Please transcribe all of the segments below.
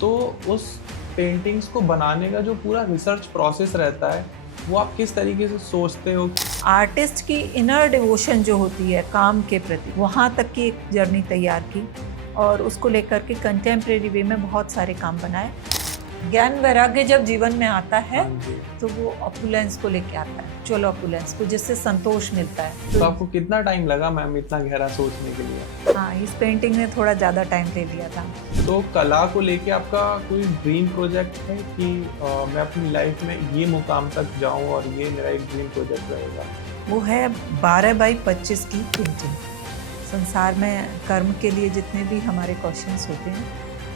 तो उस पेंटिंग्स को बनाने का जो पूरा रिसर्च प्रोसेस रहता है वो आप किस तरीके से सोचते हो? आर्टिस्ट की इनर डिवोशन जो होती है काम के प्रति, वहाँ तक की एक जर्नी तैयार की और उसको लेकर के कंटेम्प्रेरी वे में बहुत सारे काम बनाए। ज्ञान वैराग्य जब जीवन में आता है हाँ जी। तो वो ऑपुलेंस को लेके आता है, चलो ऑपुलेंस को, जिससे संतोष मिलता है। तो आपको कितना टाइम लगा मैम इतना गहरा सोचने के लिए? हाँ, इस पेंटिंग ने थोड़ा ज़्यादा टाइम ले लिया था। तो कला को लेके आपका कोई ड्रीम प्रोजेक्ट है कि मैं अपनी लाइफ में ये मुकाम तक जाऊं और ये मेरा एक ड्रीम प्रोजेक्ट रहेगा? वो है 12x25 की पेंटिंग। संसार में कर्म के लिए जितने भी हमारे क्वेश्चंस होते हैं,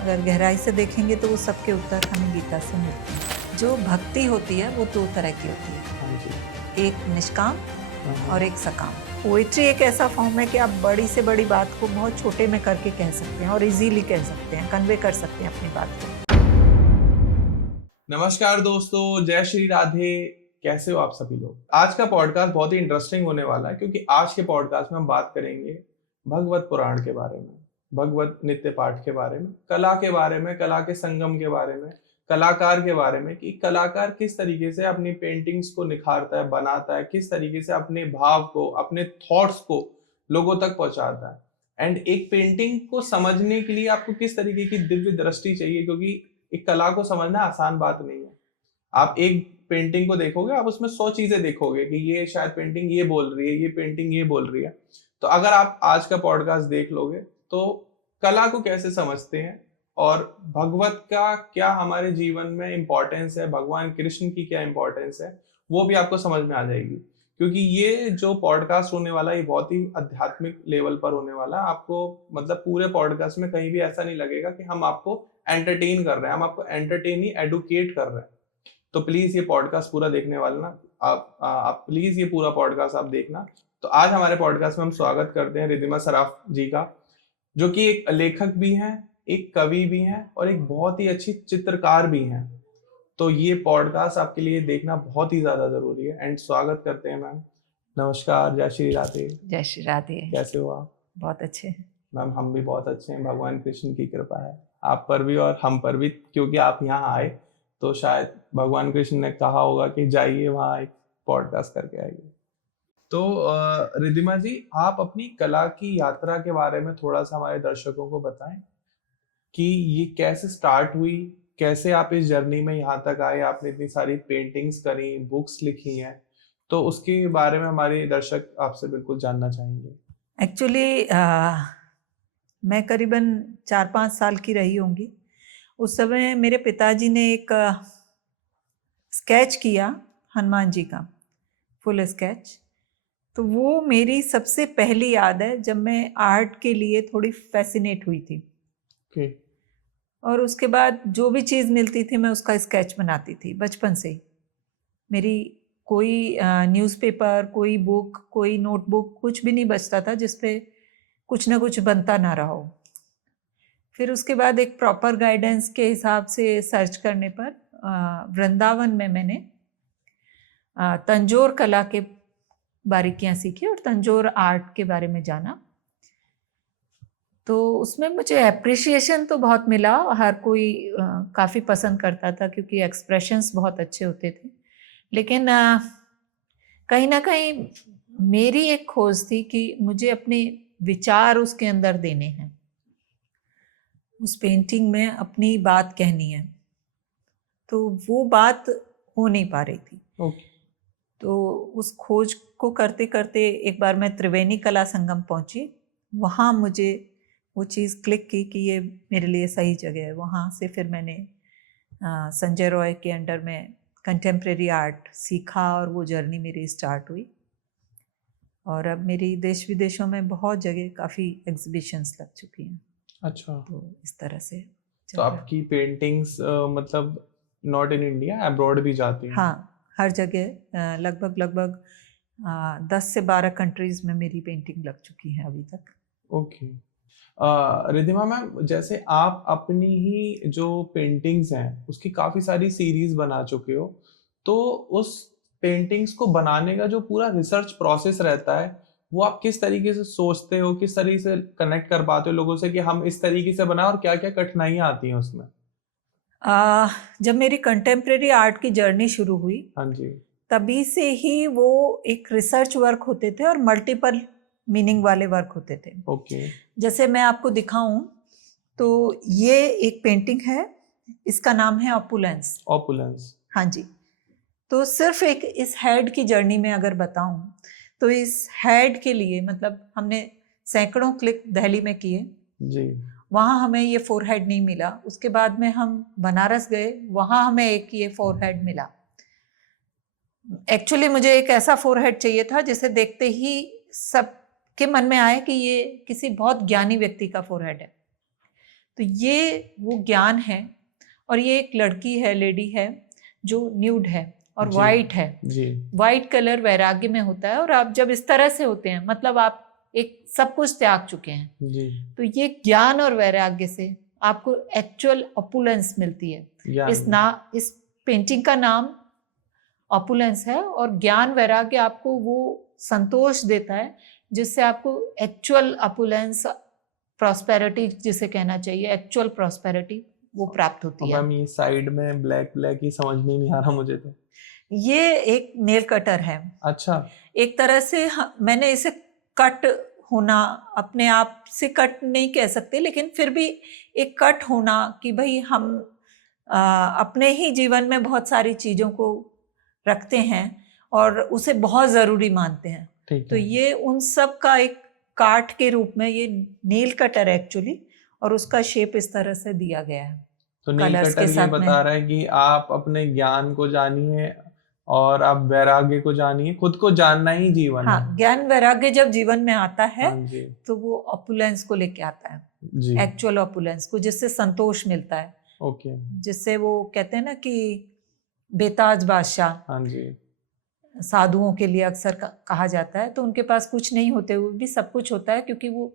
अगर गहराई से देखेंगे तो वो सबके उत्तर हमें गीता से मिलते हैं। जो भक्ति होती है वो दो तरह की होती है, हाँ जी। एक निष्काम और एक सकाम। पोइट्री एक ऐसा फॉर्म है कि आप बड़ी से बड़ी बात को बहुत छोटे में करके कह सकते हैं और इजीली कह सकते हैं, कन्वे कर सकते हैं अपनी बात को। नमस्कार दोस्तों, जय श्री राधे। कैसे हो आप सभी लोग? आज का पॉडकास्ट बहुत ही इंटरेस्टिंग होने वाला है क्योंकि आज के पॉडकास्ट में हम बात करेंगे भगवत पुराण के बारे में, भगवत नित्य पाठ के बारे में, कला के बारे में, कला के संगम के बारे में, कलाकार के बारे में कि कलाकार किस तरीके से अपनी पेंटिंग्स को निखारता है, बनाता है, किस तरीके से अपने भाव को, अपने थॉट्स को लोगों तक पहुंचाता है। एंड एक पेंटिंग को समझने के लिए आपको किस तरीके की दिव्य दृष्टि चाहिए, क्योंकि एक कला को समझना आसान बात नहीं है। आप एक पेंटिंग को देखोगे, आप उसमें 100 चीजें देखोगे कि ये शायद पेंटिंग ये बोल रही है, ये पेंटिंग ये बोल रही है। तो अगर आप आज का पॉडकास्ट देख लोगे तो कला को कैसे समझते हैं और भगवत का क्या हमारे जीवन में इंपॉर्टेंस है, भगवान कृष्ण की क्या इंपॉर्टेंस है, वो भी आपको समझ में आ जाएगी। क्योंकि ये जो पॉडकास्ट होने वाला है ये बहुत ही आध्यात्मिक लेवल पर होने वाला है। आपको मतलब पूरे पॉडकास्ट में कहीं भी ऐसा नहीं लगेगा कि हम आपको एंटरटेन कर रहे हैं, हम आपको एंटरटेन ही एडुकेट कर रहे हैं। तो प्लीज ये पॉडकास्ट पूरा देखने वाला ना, आप प्लीज ये पूरा पॉडकास्ट आप देखना। तो आज हमारे पॉडकास्ट में हम स्वागत करते हैं रिद्धिमा सराफ जी का, जो कि एक लेखक भी हैं, एक कवि भी हैं और एक बहुत ही अच्छी चित्रकार भी हैं। तो ये पॉडकास्ट आपके लिए देखना बहुत ही ज्यादा जरूरी है। एंड स्वागत करते हैं मैम। नमस्कार, जय श्री राधे। जय श्री राधे। कैसे हो आप? बहुत अच्छे हैं मैम, हम भी बहुत अच्छे हैं, भगवान कृष्ण की कृपा है आप पर भी और हम पर भी। क्योंकि आप यहाँ आए तो शायद भगवान कृष्ण ने कहा होगा कि जाइए वहाँ एक पॉडकास्ट करके आइए। तो रिद्धिमा जी, आप अपनी कला की यात्रा के बारे में थोड़ा सा हमारे दर्शकों को बताएं कि ये कैसे स्टार्ट हुई, कैसे आप इस जर्नी में यहाँ तक आए। आपने इतनी सारी पेंटिंग्स करी, बुक्स लिखी हैं, तो उसके बारे में हमारे दर्शक आपसे बिल्कुल जानना चाहेंगे। एक्चुअली। मैं करीबन 4-5 साल की रही होंगी। उस समय मेरे पिताजी ने एक स्केच किया हनुमान जी का, फुल स्केच। तो वो मेरी सबसे पहली याद है जब मैं आर्ट के लिए थोड़ी फैसिनेट हुई थी। okay. और उसके बाद जो भी चीज़ मिलती थी मैं उसका स्केच बनाती थी बचपन से ही। मेरी कोई न्यूज़पेपर, कोई बुक, कोई नोटबुक, कुछ भी नहीं बचता था जिस पे कुछ ना कुछ बनता ना रहा हो। फिर उसके बाद एक प्रॉपर गाइडेंस के हिसाब से सर्च करने पर वृंदावन में मैंने तंजौर कला के बारीकियां सीखी और तंजौर आर्ट के बारे में जाना। तो उसमें मुझे एप्रिसिएशन तो बहुत मिला, हर कोई काफ़ी पसंद करता था क्योंकि एक्सप्रेशंस बहुत अच्छे होते थे। लेकिन कहीं ना कहीं मेरी एक खोज थी कि मुझे अपने विचार उसके अंदर देने हैं, उस पेंटिंग में अपनी बात कहनी है। तो वो बात हो नहीं पा रही थी। Okay. तो उस खोज को करते करते एक बार मैं त्रिवेणी कला संगम पहुंची। वहाँ मुझे वो चीज़ क्लिक की कि ये मेरे लिए सही जगह है। वहाँ से फिर मैंने संजय रॉय के अंडर में कंटेम्प्रेरी आर्ट सीखा और वो जर्नी मेरी स्टार्ट हुई। और अब मेरी देश विदेशों में बहुत जगह काफ़ी एग्जीबिशंस लग चुकी हैं। अच्छा। तो इस तरह से तो आपकी पेंटिंग्स मतलब नॉट इन इंडिया, अब्रॉड भी जाती हैं? हाँ, हर जगह लगभग 10 से 12 कंट्रीज में मेरी पेंटिंग लग चुकी है अभी तक। ओके। रिद्धिमा मैम, जैसे आप अपनी ही जो पेंटिंग्स हैं उसकी काफी सारी सीरीज बना चुके हो, तो उस पेंटिंग्स को बनाने का जो पूरा रिसर्च प्रोसेस रहता है वो आप किस तरीके से सोचते हो, किस तरीके से कनेक्ट कर पाते हो लोगों से कि हम इस तरीके से बनाएं, और क्या क्या कठिनाइयां आती हैं उसमें? जब मेरी कंटेम्प्रेरी आर्ट की जर्नी शुरू हुई, हाँ जी, तभी से ही वो एक रिसर्च वर्क होते थे और मल्टीपल मीनिंग वाले वर्क होते थे। ओके, जैसे मैं आपको दिखाऊं तो ये एक पेंटिंग है, इसका नाम है ऑपुलेंस। ऑपुलेंस, हाँ जी। तो सिर्फ एक इस हेड की जर्नी में अगर बताऊं तो इस हेड के लिए मतलब हमने सैकड़ों क्लिक दिल्ली में किए, जी, वहाँ हमें ये फोरहेड नहीं मिला। उसके बाद में हम बनारस गए, वहाँ हमें एक ये फोरहेड मिला। एक्चुअली मुझे एक ऐसा फोरहेड चाहिए था जिसे देखते ही सबके मन में आए कि ये किसी बहुत ज्ञानी व्यक्ति का फोरहेड है। तो ये वो ज्ञान है, और ये एक लड़की है, लेडी है, जो न्यूड है और जी, वाइट है। जी, वाइट कलर वैराग्य में होता है, और आप जब इस तरह से होते हैं मतलब आप एक सब कुछ त्याग चुके हैं। जी, तो ये ज्ञान और वैराग्य से आपको एक्चुअल ऑपुलेंस मिलती है। इस पेंटिंग का नाम ऑपुलेंस है, और ज्ञान वैराग्य आपको वो संतोष देता है जिससे आपको एक्चुअल ऑपुलेंस, प्रॉस्पेरिटी जिसे कहना चाहिए, एक्चुअल प्रॉस्पेरिटी वो प्राप्त होती है। मैम ये साइड में ब्लैक ब्लैक ही समझ में नहीं आ रहा मुझे तो। ये एक नेल कटर है। अच्छा, एक तरह से मैंने इसे कट होना, अपने आप से कट नहीं कह सकते, लेकिन फिर भी एक कट होना कि भाई हम अपने ही जीवन में बहुत सारी चीज़ों को रखते हैं और उसे बहुत ज़रूरी मानते हैं। तो ये उन सब का एक काट के रूप में ये नेल कटर है एक्चुअली, और उसका शेप इस तरह से दिया गया है। तो नेल कटर ये बता रहा है कि आप अपने ज्ञान को जानिए और आप वैराग्य को जानिए, खुद को जानना ही जीवन है। हाँ, ज्ञान वैराग्य जब जीवन में आता है हाँ जी, तो वो ऑपुलेंस को लेके आता है जी, एक्चुअल ऑपुलेंस को, जिससे संतोष मिलता है। ओके, जिससे वो कहते हैं ना कि बेताज बादशाह, हाँ जी, साधुओं के लिए अक्सर कहा जाता है, तो उनके पास कुछ नहीं होते हुए भी सब कुछ होता है क्योंकि वो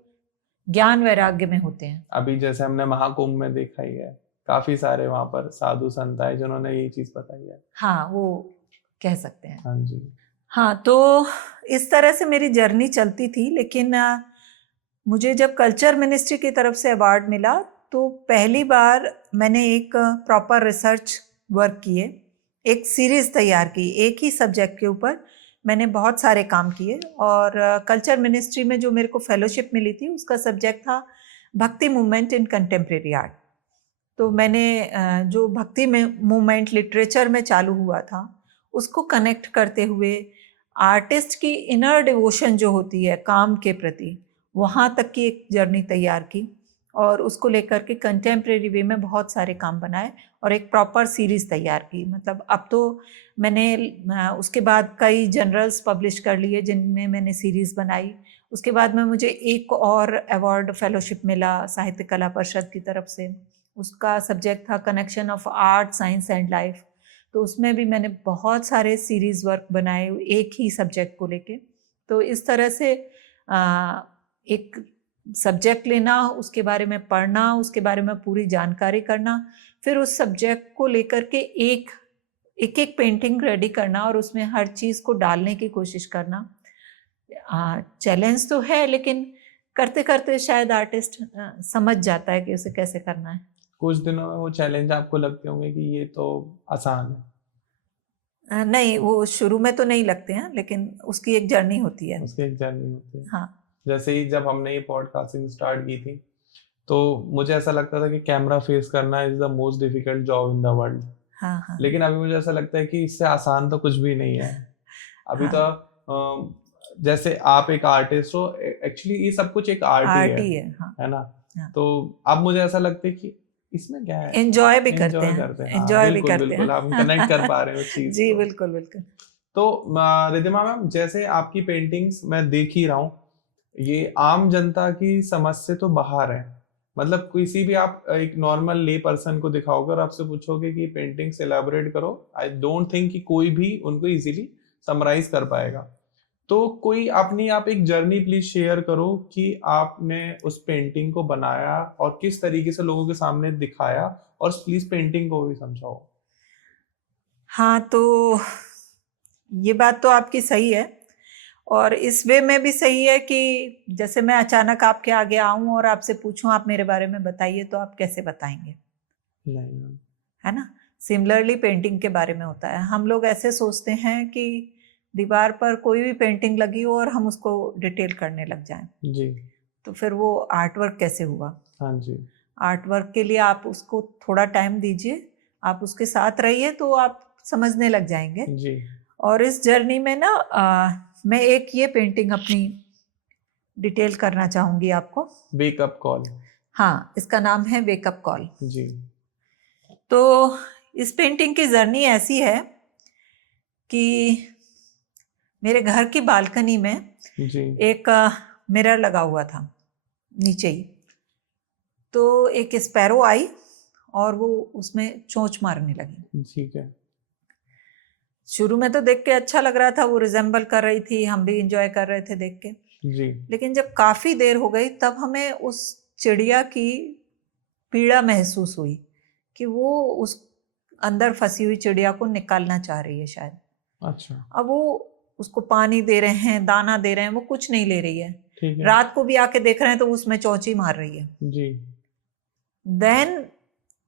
ज्ञान वैराग्य में होते हैं। अभी जैसे हमने महाकुंभ में देखा ही है, काफी सारे वहां पर साधु संत आए जिन्होंने यही चीज बताई है। हाँ, वो कह सकते हैं। हाँ जी, हाँ, तो इस तरह से मेरी जर्नी चलती थी, लेकिन मुझे जब कल्चर मिनिस्ट्री की तरफ से अवार्ड मिला तो पहली बार मैंने एक प्रॉपर रिसर्च वर्क किए, एक सीरीज़ तैयार की, एक ही सब्जेक्ट के ऊपर मैंने बहुत सारे काम किए। और कल्चर मिनिस्ट्री में जो मेरे को फेलोशिप मिली थी उसका सब्जेक्ट था भक्ति मूवमेंट इन कंटेम्प्रेरी आर्ट। तो मैंने जो भक्ति में मूवमेंट लिटरेचर में चालू हुआ था उसको कनेक्ट करते हुए आर्टिस्ट की इनर डिवोशन जो होती है काम के प्रति, वहाँ तक की एक जर्नी तैयार की, और उसको लेकर के कंटेम्प्रेरी वे में बहुत सारे काम बनाए और एक प्रॉपर सीरीज़ तैयार की। मतलब अब तो मैंने उसके बाद कई जर्नल्स पब्लिश कर लिए जिनमें मैंने सीरीज़ बनाई। उसके बाद में मुझे एक और अवार्ड फेलोशिप मिला साहित्य कला परिषद की तरफ से। उसका सब्जेक्ट था connection of art, science and life. तो उसमें भी मैंने बहुत सारे सीरीज़ वर्क बनाए एक ही सब्जेक्ट को लेके। तो इस तरह से एक सब्जेक्ट लेना, उसके बारे में पढ़ना, उसके बारे में पूरी जानकारी करना, फिर उस सब्जेक्ट को लेकर के एक एक पेंटिंग रेडी करना और उसमें हर चीज़ को डालने की कोशिश करना। चैलेंज तो है, लेकिन करते करते शायद आर्टिस्ट समझ जाता है कि उसे कैसे करना है। कुछ दिनों में वो चैलेंज आपको लगते होंगे कि ये तो आसान है। नहीं, वो शुरू में तो नहीं लगते हैं, लेकिन उसकी एक जर्नी होती है। उसकी एक जर्नी होती है। हाँ, जैसे ही जब हमने ये पॉडकास्टिंग स्टार्ट की थी तो मुझे ऐसा लगता था कि कैमरा फेस करना is the most difficult job in the world. हाँ, हाँ, लेकिन अभी मुझे ऐसा लगता है कि इससे आसान तो कुछ भी नहीं है। अभी हाँ, तो जैसे आप एक आर्टिस्ट हो, एक्चुअली ये सब कुछ एक आर्ट ही है, हाँ, है ना? हाँ। तो अब मुझे ऐसा लगता है कि इसमें क्या है, एंजॉय भी करते एंजॉय हैं, करते हैं। हाँ, एंजॉय भी बिल्कुल करते बिल्कुल, हैं। हम कनेक्ट कर पा रहे हैं उस चीज जी, को। बिल्कुल बिल्कुल। तो रिद्धिमा मैम, जैसे आपकी पेंटिंग्स मैं देख ही रहा हूँ, ये आम जनता की समझ से तो बाहर है। मतलब किसी भी आप एक नॉर्मल ले पर्सन को दिखाओगे और आपसे पूछोगे कि पेंटिंग्स एलैबोरेट करो, आई डोंट थिंक कि कोई भी उनको इजीली समराइज कर पाएगा। तो कोई अपनी आप एक जर्नी प्लीज शेयर करो कि आपने उस पेंटिंग को बनाया और किस तरीके से लोगों के सामने दिखाया, और प्लीज पेंटिंग को भी समझाओ। हाँ, तो ये बात तो आपकी सही है, और इस वे में भी सही है कि जैसे मैं अचानक आपके आगे आऊं और आपसे पूछूं आप मेरे बारे में बताइए, तो आप कैसे बताएंगे? नहीं, है ना। सिमिलरली पेंटिंग के बारे में होता है, हम लोग ऐसे सोचते हैं कि दीवार पर कोई भी पेंटिंग लगी हो और हम उसको डिटेल करने लग जाएं, जी तो फिर वो आर्ट वर्क कैसे हुआ। हाँ जी आर्ट वर्क के लिए आप उसको थोड़ा टाइम दीजिए, आप उसके साथ रहिए तो आप समझने लग जाएंगे। जी और इस जर्नी में ना मैं एक ये पेंटिंग अपनी डिटेल करना चाहूँगी आपको। Wake up call. हाँ, इसका नाम है वेकअप कॉल। जी तो इस पेंटिंग की जर्नी ऐसी है कि मेरे घर की बालकनी में जी एक मिरर लगा हुआ था नीचे ही। तो एक स्पैरो आई और वो उसमें चोंच मारने लगी। ठीक है। शुरू में तो देख के अच्छा लग रहा था, वो रिजेंबल कर रही थी, हम भी इंजॉय कर रहे थे देख के। जी लेकिन जब काफी देर हो गई तब हमें उस चिड़िया की पीड़ा महसूस हुई कि वो उस अंदर फंसी हुई चिड़िया को निकालना चाह रही है शायद। अच्छा अब वो उसको पानी दे रहे हैं, दाना दे रहे हैं, वो कुछ नहीं ले रही है। ठीक है। रात को भी आके देख रहे हैं तो उसमें चौंची मार रही है। जी देन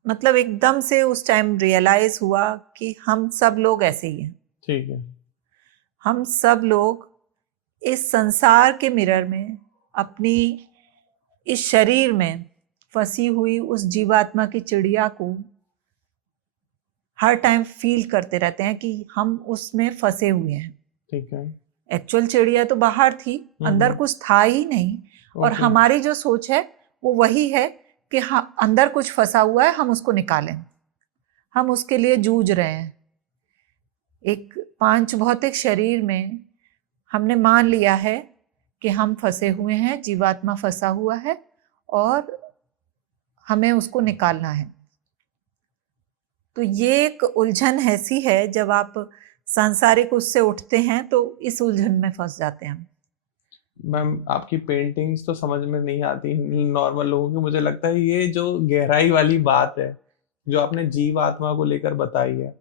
मतलब एकदम से उस टाइम रियलाइज हुआ कि हम सब लोग ऐसे ही हैं। ठीक है। हम सब लोग इस संसार के मिरर में अपनी इस शरीर में फंसी हुई उस जीवात्मा की चिड़िया को हर टाइम फील करते रहते हैं कि हम उसमें फंसे हुए हैं। ठीक है। एक्चुअल चिड़िया तो बाहर थी, अंदर कुछ था ही नहीं। और ओके। हमारी जो सोच है वो वही है कि हाँ, अंदर कुछ फंसा हुआ है, हम उसको निकालें। हम उसके लिए जूझ रहे हैं। एक पांच भौतिक शरीर में हमने मान लिया है कि हम फंसे हुए हैं, जीवात्मा फंसा हुआ है और हमें उसको निकालना है। तो ये एक उलझन ऐसी है, जब आप सांसारिक उससे उठते हैं तो इस उलझन में फंस जाते हैं। मैम आपकी पेंटिंग्स तो समझ में नहीं आती नॉर्मल लोगों की। मुझे लगता है ये जो गहराई वाली बात है जो आपने जीव आत्मा को लेकर बताई है,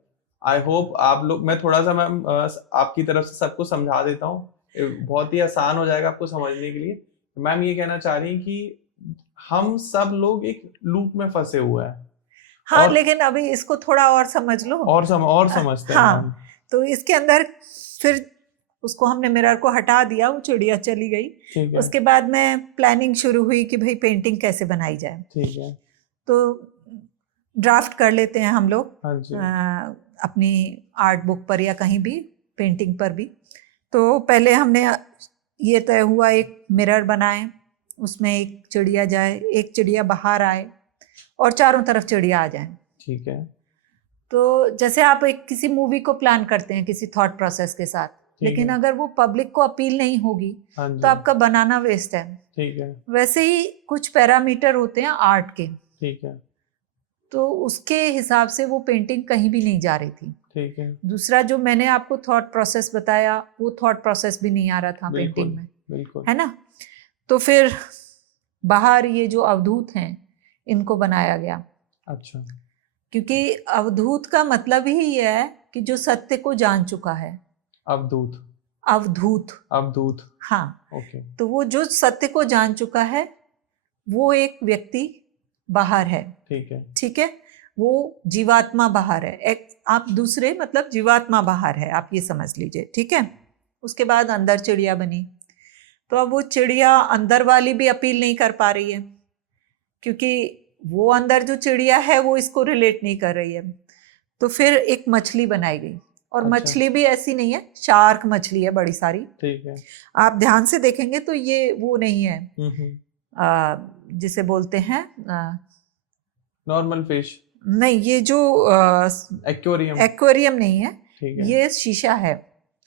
आई होप आप लोग, मैं थोड़ा सा मैम आपकी तरफ से सबको समझा देता हूँ, बहुत ही आसान हो जाएगा आपको समझने के लिए। मैम ये कहना चाह रही हैं कि हम सब लोग एक लूप में फंसे हुए हैं। हाँ, और लेकिन अभी इसको थोड़ा और समझ लो। और समझते हैं मैम। हाँ, तो इसके अंदर फिर उसको हमने मिरर को हटा दिया, वो चिड़िया चली गई। ठीक है। उसके बाद में प्लानिंग शुरू हुई कि भाई पेंटिंग कैसे बनाई जाए। ठीक है। तो ड्राफ्ट कर लेते हैं हम लोग हाँ जी। अपनी आर्ट बुक पर या कहीं भी, पेंटिंग पर भी। तो पहले हमने ये तय हुआ एक मिरर बनाए, उसमें एक चिड़िया जाए, एक चिड़िया बाहर आए और चारों तरफ चिड़िया आ जाए। ठीक है। तो जैसे आप एक किसी मूवी को प्लान करते हैं किसी थॉट प्रोसेस के साथ, लेकिन अगर वो पब्लिक को अपील नहीं होगी तो आपका बनाना वेस्ट है। ठीक है। वैसे ही कुछ पैरामीटर होते हैं आर्ट के। ठीक है। तो उसके हिसाब से वो पेंटिंग कहीं भी नहीं जा रही थी। ठीक है। दूसरा जो मैंने आपको थॉट प्रोसेस बताया, वो थॉट प्रोसेस भी नहीं आ रहा था पेंटिंग में, बिल्कुल। है ना। तो फिर बाहर ये जो अवधूत हैं इनको बनाया गया। अच्छा। क्योंकि अवधूत का मतलब ही ये है कि जो सत्य को जान चुका है। अवधूत। अवधूत। अवधूत। हाँ। ओके। तो वो जो सत्य को जान चुका है वो एक व्यक्ति बाहर है। ठीक है। ठीक है, वो जीवात्मा बाहर है। एक आप दूसरे मतलब जीवात्मा बाहर है, आप ये समझ लीजिए। ठीक है। उसके बाद अंदर चिड़िया बनी। तो अब वो चिड़िया अंदर वाली भी अपील नहीं कर पा रही है, क्योंकि वो अंदर जो चिड़िया है वो इसको रिलेट नहीं कर रही है। तो फिर एक मछली बनाई गई। और अच्छा। मछली भी ऐसी नहीं है, शार्क मछली है बड़ी सारी। ठीक है। आप ध्यान से देखेंगे तो ये वो नहीं है जिसे बोलते हैं नॉर्मल फिश। नहीं, ये जो एक्वेरियम। एक्वेरियम नहीं है, ठीक है। ये शीशा है।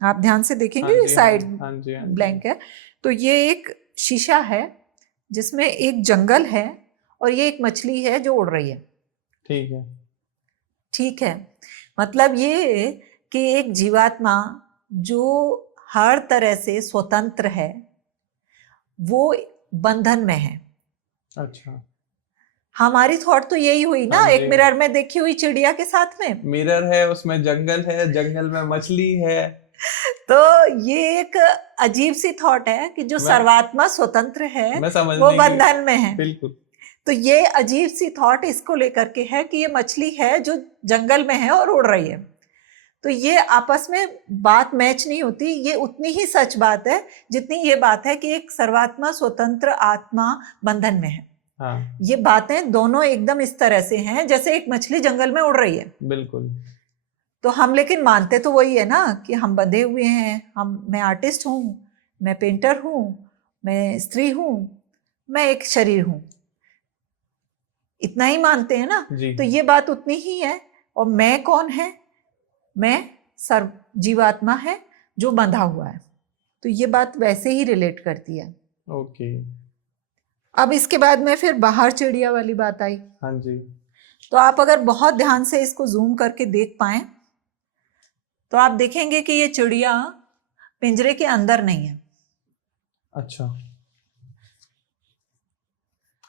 आप ध्यान से देखेंगे, हाँ जी, साइड हाँ जी, हाँ जी। ब्लैंक है। तो ये एक शीशा है जिसमें एक जंगल है और ये एक मछली है जो उड़ रही है। ठीक है। ठीक है, मतलब ये कि एक जीवात्मा जो हर तरह से स्वतंत्र है वो बंधन में है। अच्छा। हमारी थॉट तो यही हुई ना, हाँ एक जी। मिरर में देखी हुई चिड़िया के साथ में मिरर है, उसमें जंगल है, जंगल में मछली है। तो ये एक अजीब सी थॉट है कि जो सर्वात्मा स्वतंत्र है मैं समझने वो की, बंधन में है। बिल्कुल। तो ये अजीब सी थॉट इसको लेकर के है कि ये मछली है जो जंगल में है और उड़ रही है। तो ये आपस में बात मैच नहीं होती। ये उतनी ही सच बात है जितनी ये बात है कि एक सर्वात्मा स्वतंत्र आत्मा बंधन में है। हाँ, ये बातें दोनों एकदम इस तरह से हैं जैसे एक मछली जंगल में उड़ रही है। बिल्कुल। तो हम लेकिन मानते तो वही है ना कि हम बंधे हुए हैं। मैं आर्टिस्ट हूँ, मैं पेंटर हूँ, मैं स्त्री हूँ, मैं एक शरीर हूँ, इतना ही मानते हैं ना। जी। तो ये बात उतनी ही है। और मैं कौन है? मैं सर्व जीवात्मा है जो बंधा हुआ है। तो ये बात वैसे ही रिलेट करती है। ओके। अब इसके बाद में फिर बाहर चिड़िया वाली बात आई। हाँ जी। तो आप अगर बहुत ध्यान से इसको जूम करके देख पाएं तो आप देखेंगे कि ये चिड़िया पिंजरे के अंदर नहीं है। अच्छा,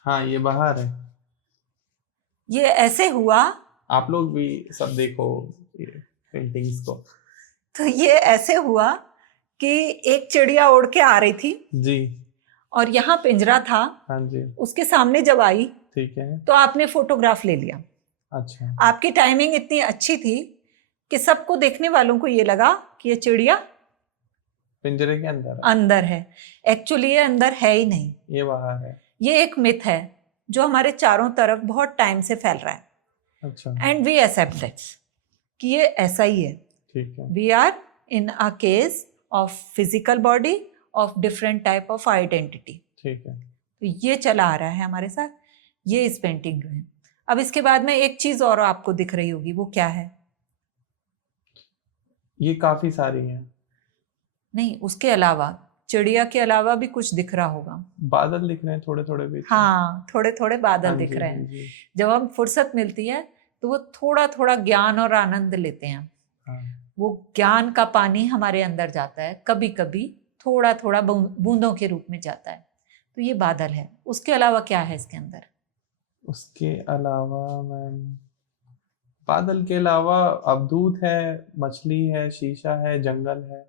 हाँ, ये बाहर है। ये ऐसे हुआ, आप लोग भी सब देखो ये पेंटिंग्स को। तो ये ऐसे हुआ कि एक चिड़िया उड़ के आ रही थी जी। और यहाँ पिंजरा था। हाँ जी। उसके सामने जब आई ठीक है। तो आपने फोटोग्राफ ले लिया। अच्छा। आपकी टाइमिंग इतनी अच्छी थी कि सबको देखने वालों को ये लगा कि ये चिड़िया पिंजरे के अंदर अंदर है। एक्चुअली ये अंदर है ही नहीं, ये बाहर है। ये एक मिथ है जो हमारे चारों तरफ बहुत टाइम से फैल रहा है। अच्छा। एंड वी एक्सेप्ट दैट कि ये ऐसा ही है। ठीक है। We are in a case of physical body of different type of identity. ठीक है। तो ये चला आ रहा है हमारे साथ, ये इस पेंटिंग में। अब इसके बाद में एक चीज और आपको दिख रही होगी, वो क्या है? ये काफी सारी हैं। नहीं, उसके अलावा, चिड़िया के अलावा भी कुछ दिख रहा होगा। बादल दिख रहे हैं थोड़े थोड़े बीच में। हाँ, थोड़े थोड़े बादल हाँ दिख जी, रहे हाँ हैं। जी। जब हम फुर्सत मिलती है तो वो थोड़ा थोड़ा ज्ञान और आनंद लेते हैं। हाँ। वो ज्ञान का पानी हमारे अंदर जाता है, कभी कभी थोड़ा थोड़ा बूंदों के रूप में जाता है। तो ये बादल है। उसके अलावा क्या है इसके अंदर? उसके अलावा मैम, बादल के अलावा अवधूत है, मछली है, शीशा है, जंगल है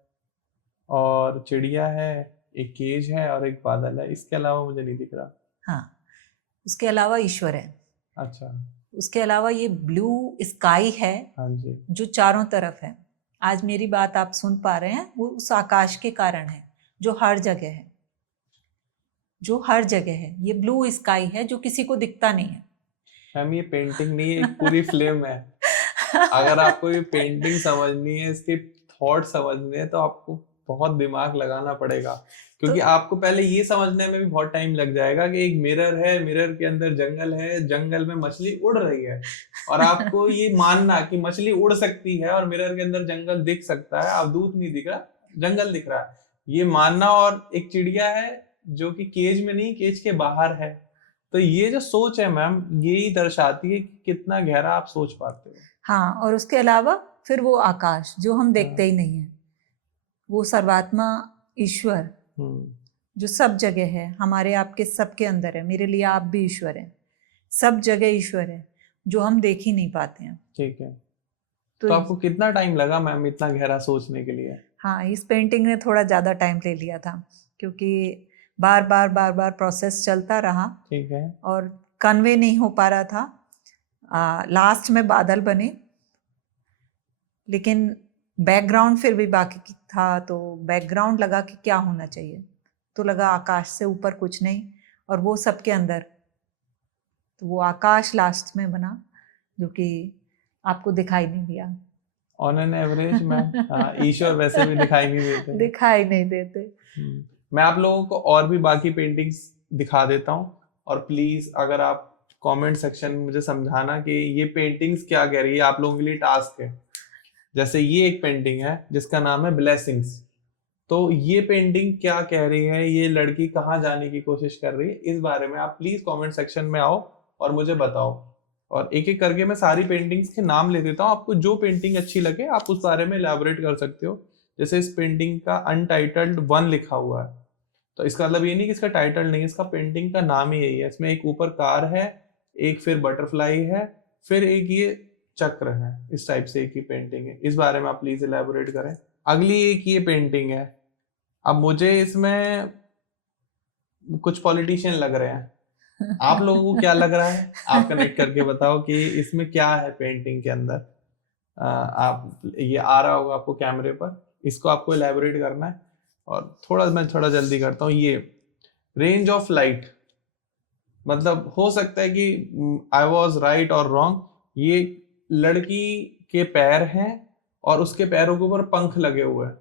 और चिड़िया है, एक केज है और एक बादल है। इसके अलावा मुझे नहीं दिख रहा। हाँ, उसके अलावा ईश्वर है। अच्छा। उसके अलावा ये ब्लू स्काई है हाँ जी। जो चारों तरफ है। आज मेरी बात आप सुन पा रहे हैं, वो उस आकाश के कारण है जो हर जगह है, जो हर जगह है। ये ब्लू स्काई है जो किसी को दिखता नहीं है। मैम ये पेंटिंग नहीं है, एक पूरी फिल्म है। अगर आपको ये पेंटिंग समझनी है, इसके थॉट समझने हैं, तो आपको बहुत दिमाग लगाना पड़ेगा। क्योंकि आपको पहले ये समझने में भी बहुत टाइम लग जाएगा कि एक मिरर है, मिरर के अंदर जंगल है, जंगल में मछली उड़ रही है, और आपको ये मानना कि मछली उड़ सकती है और मिरर के अंदर जंगल दिख सकता है। अवधूत नहीं दिख रहा, जंगल दिख रहा है, ये मानना। और एक चिड़िया है जो कि केज में नहीं, केज के बाहर है। तो ये जो सोच है मैम, यही दर्शाती है कि कितना गहरा आप सोच पाते हो। हाँ, और उसके अलावा फिर वो आकाश जो हम देखते ही नहीं है, वो सर्वात्मा ईश्वर जो सब जगह है, हमारे आपके सबके अंदर है। मेरे लिए आप भी ईश्वर हैं, सब जगह ईश्वर है जो हम देख ही नहीं पाते हैं। ठीक है। तो आपको कितना टाइम लगा मैम इतना गहरा सोचने के लिए? हाँ, इस पेंटिंग ने थोड़ा ज़्यादा टाइम ले लिया था क्योंकि बार बार प्रोसेस चलता रहा। ठीक है। और कन्वे नहीं हो पा रहा था। लास्ट में बादल बने, लेकिन बैकग्राउंड फिर भी बाकी था। तो बैकग्राउंड लगा कि क्या होना चाहिए, तो लगा आकाश से ऊपर कुछ नहीं और वो सबके अंदर। तो वो आकाश लास्ट में बना जो कि आपको दिखाई नहीं दिया। ऑन एन एवरेज मैम, हाँ, ईश्वर वैसे भी दिखाई नहीं देते। दिखाई नहीं देते। मैं आप लोगों को और भी बाकी पेंटिंग्स दिखा देता हूँ, और प्लीज अगर आप कमेंट सेक्शन में मुझे समझाना कि ये पेंटिंग्स क्या कह रही है। आप लोगों के लिए टास्क है। जैसे ये एक पेंटिंग है जिसका नाम है ब्लेसिंग्स। तो ये पेंटिंग क्या कह रही है, ये लड़की कहाँ जाने की कोशिश कर रही है, इस बारे में आप प्लीज कमेंट सेक्शन में आओ और मुझे बताओ। और एक एक करके मैं सारी पेंटिंग्स के नाम ले देता हूँ। आपको जो पेंटिंग अच्छी लगे आप उस बारे में एलैबोरेट कर सकते हो। जैसे इस पेंटिंग का अनटाइटल्ड 1 लिखा हुआ है, तो इसका मतलब ये नहीं कि इसका टाइटल नहीं है, इसका पेंटिंग का नाम ही यही है। इसमें एक ऊपर कार है, एक फिर बटरफ्लाई है, फिर एक ये चक्र है। इस टाइप से एक ही पेंटिंग है। इस बारे में आप प्लीज एलैबोरेट करें। अगली एक ये पेंटिंग है। अब मुझे इसमें कुछ पॉलिटिशियन लग रहे हैं, आप लोगों को क्या लग रहा है, आप कनेक्ट करके बताओ कि इसमें क्या है पेंटिंग के अंदर। आप ये आ रहा होगा आपको कैमरे पर, इसको आपको एलैबोरेट करना है। और मैं थोड़ा जल्दी करता हूँ। ये रेंज ऑफ लाइट, मतलब हो सकता है कि आई वॉज राइट और रॉन्ग। ये लड़की के पैर हैं और उसके पैरों के ऊपर पंख लगे हुए हैं,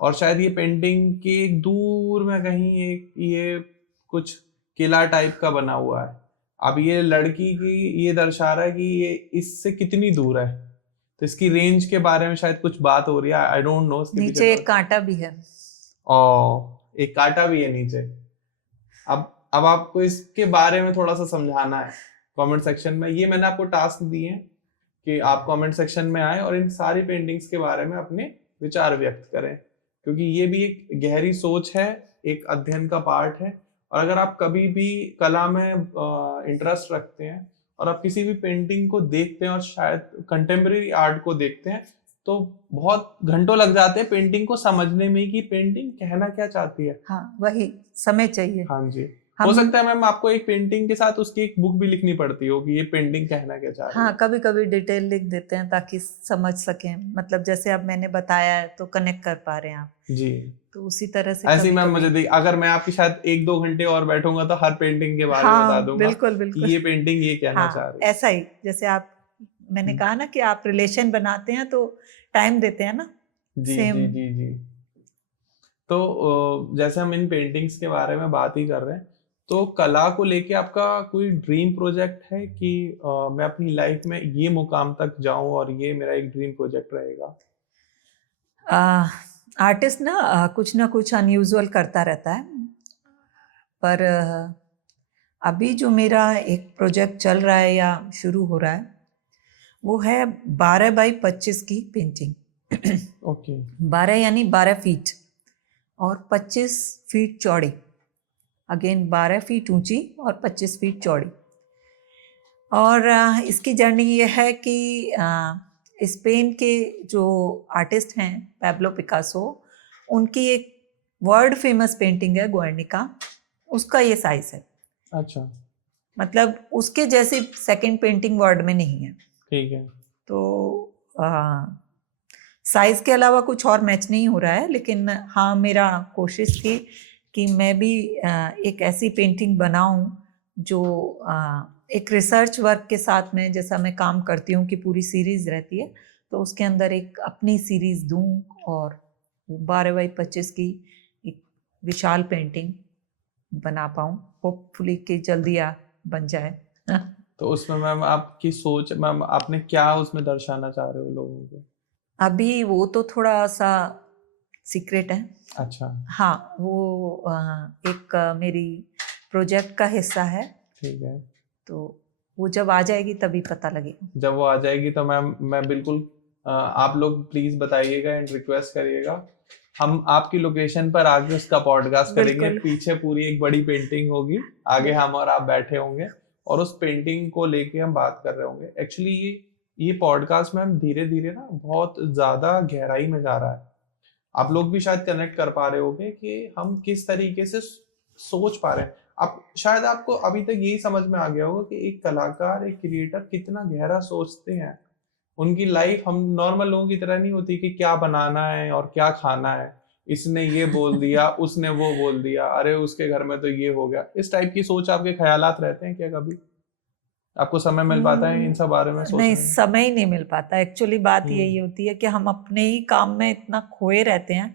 और शायद ये पेंटिंग के एक दूर में कहीं एक ये कुछ किला टाइप का बना हुआ है। अब ये लड़की की ये दर्शा रहा है कि ये इससे कितनी दूर है, तो इसकी रेंज के बारे में शायद कुछ बात हो रही है। I don't know. नीचे एक कांटा भी है। एक कांटा भी है नीचे। अब आपको इसके बारे में थोड़ा सा समझाना है कमेंट सेक्शन में। ये मैंने आपको टास्क दिए हैं कि आप कमेंट सेक्शन में आए और इन सारी पेंटिंग्स के बारे में अपने विचार व्यक्त करें, क्योंकि ये भी एक गहरी सोच है, एक अध्ययन का पार्ट है। और अगर आप कभी भी कला में इंटरेस्ट रखते हैं और आप किसी भी पेंटिंग को देखते हैं और शायद कंटेम्प्रेरी आर्ट को देखते हैं, तो बहुत घंटों लग जाते हैं पेंटिंग को समझने में कि पेंटिंग कहना क्या चाहती है। हाँ, वही समय चाहिए। हाँ जी। हो सकता है मैम आपको एक पेंटिंग के साथ उसकी एक बुक भी लिखनी पड़ती हो कि ये पेंटिंग कहना क्या चाह रही है। हाँ, कभी कभी डिटेल लिख देते हैं ताकि समझ सकें, मतलब जैसे अब मैंने बताया है तो कनेक्ट कर पा रहे हैं आप जी। तो उसी तरह से ऐसे मैम मुझे अगर मैं आपके साथ 1-2 घंटे और बैठूंगा तो हर पेंटिंग के बारे में बता दूंगा। बिल्कुल बिल्कुल। ये पेंटिंग ये कहना चाह रही है। ऐसा ही जैसे मैंने कहा ना कि आप रिलेशन बनाते हैं तो टाइम देते हैं ना। जी जी जी जी। तो जैसे हम इन पेंटिंग्स के बारे में बात ही कर रहे हैं, तो कला को लेके आपका कोई ड्रीम प्रोजेक्ट है कि मैं अपनी लाइफ में ये मुकाम तक जाऊं और ये मेरा एक ड्रीम प्रोजेक्ट रहेगा? आर्टिस्ट ना कुछ अनयूजुअल करता रहता है, पर अभी जो मेरा एक प्रोजेक्ट चल रहा है या शुरू हो रहा है वो है 12 बाई 25 की पेंटिंग। ओके। 12 यानी 12 फीट और 25 फीट चौड़ी। अगेन 12 फीट ऊंची और 25 फीट चौड़ी। और इसकी जर्नी ये है कि स्पेन के जो आर्टिस्ट हैं पैब्लो पिकासो, उनकी एक वर्ल्ड फेमस पेंटिंग है गुएर्निका, उसका ये साइज है। अच्छा। मतलब उसके जैसी सेकंड पेंटिंग वर्ल्ड में नहीं है। ठीक है। तो साइज के अलावा कुछ और मैच नहीं हो रहा है, लेकिन हाँ मेरा कोशिश थी कि मैं भी एक ऐसी पेंटिंग बनाऊं जो एक रिसर्च वर्क के साथ में, जैसा मैं काम करती हूँ कि पूरी सीरीज रहती है, तो उसके अंदर एक अपनी सीरीज दूं और 12 बाई 25 की एक विशाल पेंटिंग बना पाऊँ। होपफुली कि जल्दी बन जाए। तो उसमें मैम आपकी सोच, मैम आपने क्या उसमें दर्शाना चाह रहे हो लोगों को? अभी वो तो थोड़ा सा सीक्रेट है। अच्छा। हाँ, वो एक मेरी प्रोजेक्ट का हिस्सा है। ठीक है। तो वो जब आ जाएगी तभी पता लगेगा। जब वो आ जाएगी तो मैम मैं बिल्कुल आप लोग प्लीज बताइएगा एंड रिक्वेस्ट करिएगा, हम आपकी लोकेशन पर आके उसका पॉडकास्ट करेंगे। पीछे पूरी एक बड़ी पेंटिंग होगी, आगे हम और आप बैठे होंगे और उस पेंटिंग को लेके हम बात कर रहे होंगे। एक्चुअली ये पॉडकास्ट मैम धीरे धीरे ना बहुत ज्यादा गहराई में जा रहा है। आप लोग भी शायद कनेक्ट कर पा रहे होंगे कि हम किस तरीके से सोच पा रहे हैं। आप शायद आपको अभी तक यही समझ में आ गया होगा कि एक कलाकार, एक क्रिएटर कितना गहरा सोचते हैं। उनकी लाइफ हम नॉर्मल लोगों की तरह नहीं होती कि क्या बनाना है और क्या खाना है, इसने ये बोल दिया उसने वो बोल दिया, अरे उसके घर में तो ये हो गया। इस टाइप की सोच आपके ख्यालात रहते हैं क्या? कभी आपको समय मिल पाता है इन सब बारे में सोचने? नहीं, समय ही नहीं मिल पाता। एक्चुअली बात यही होती है कि हम अपने ही काम में इतना खोए रहते हैं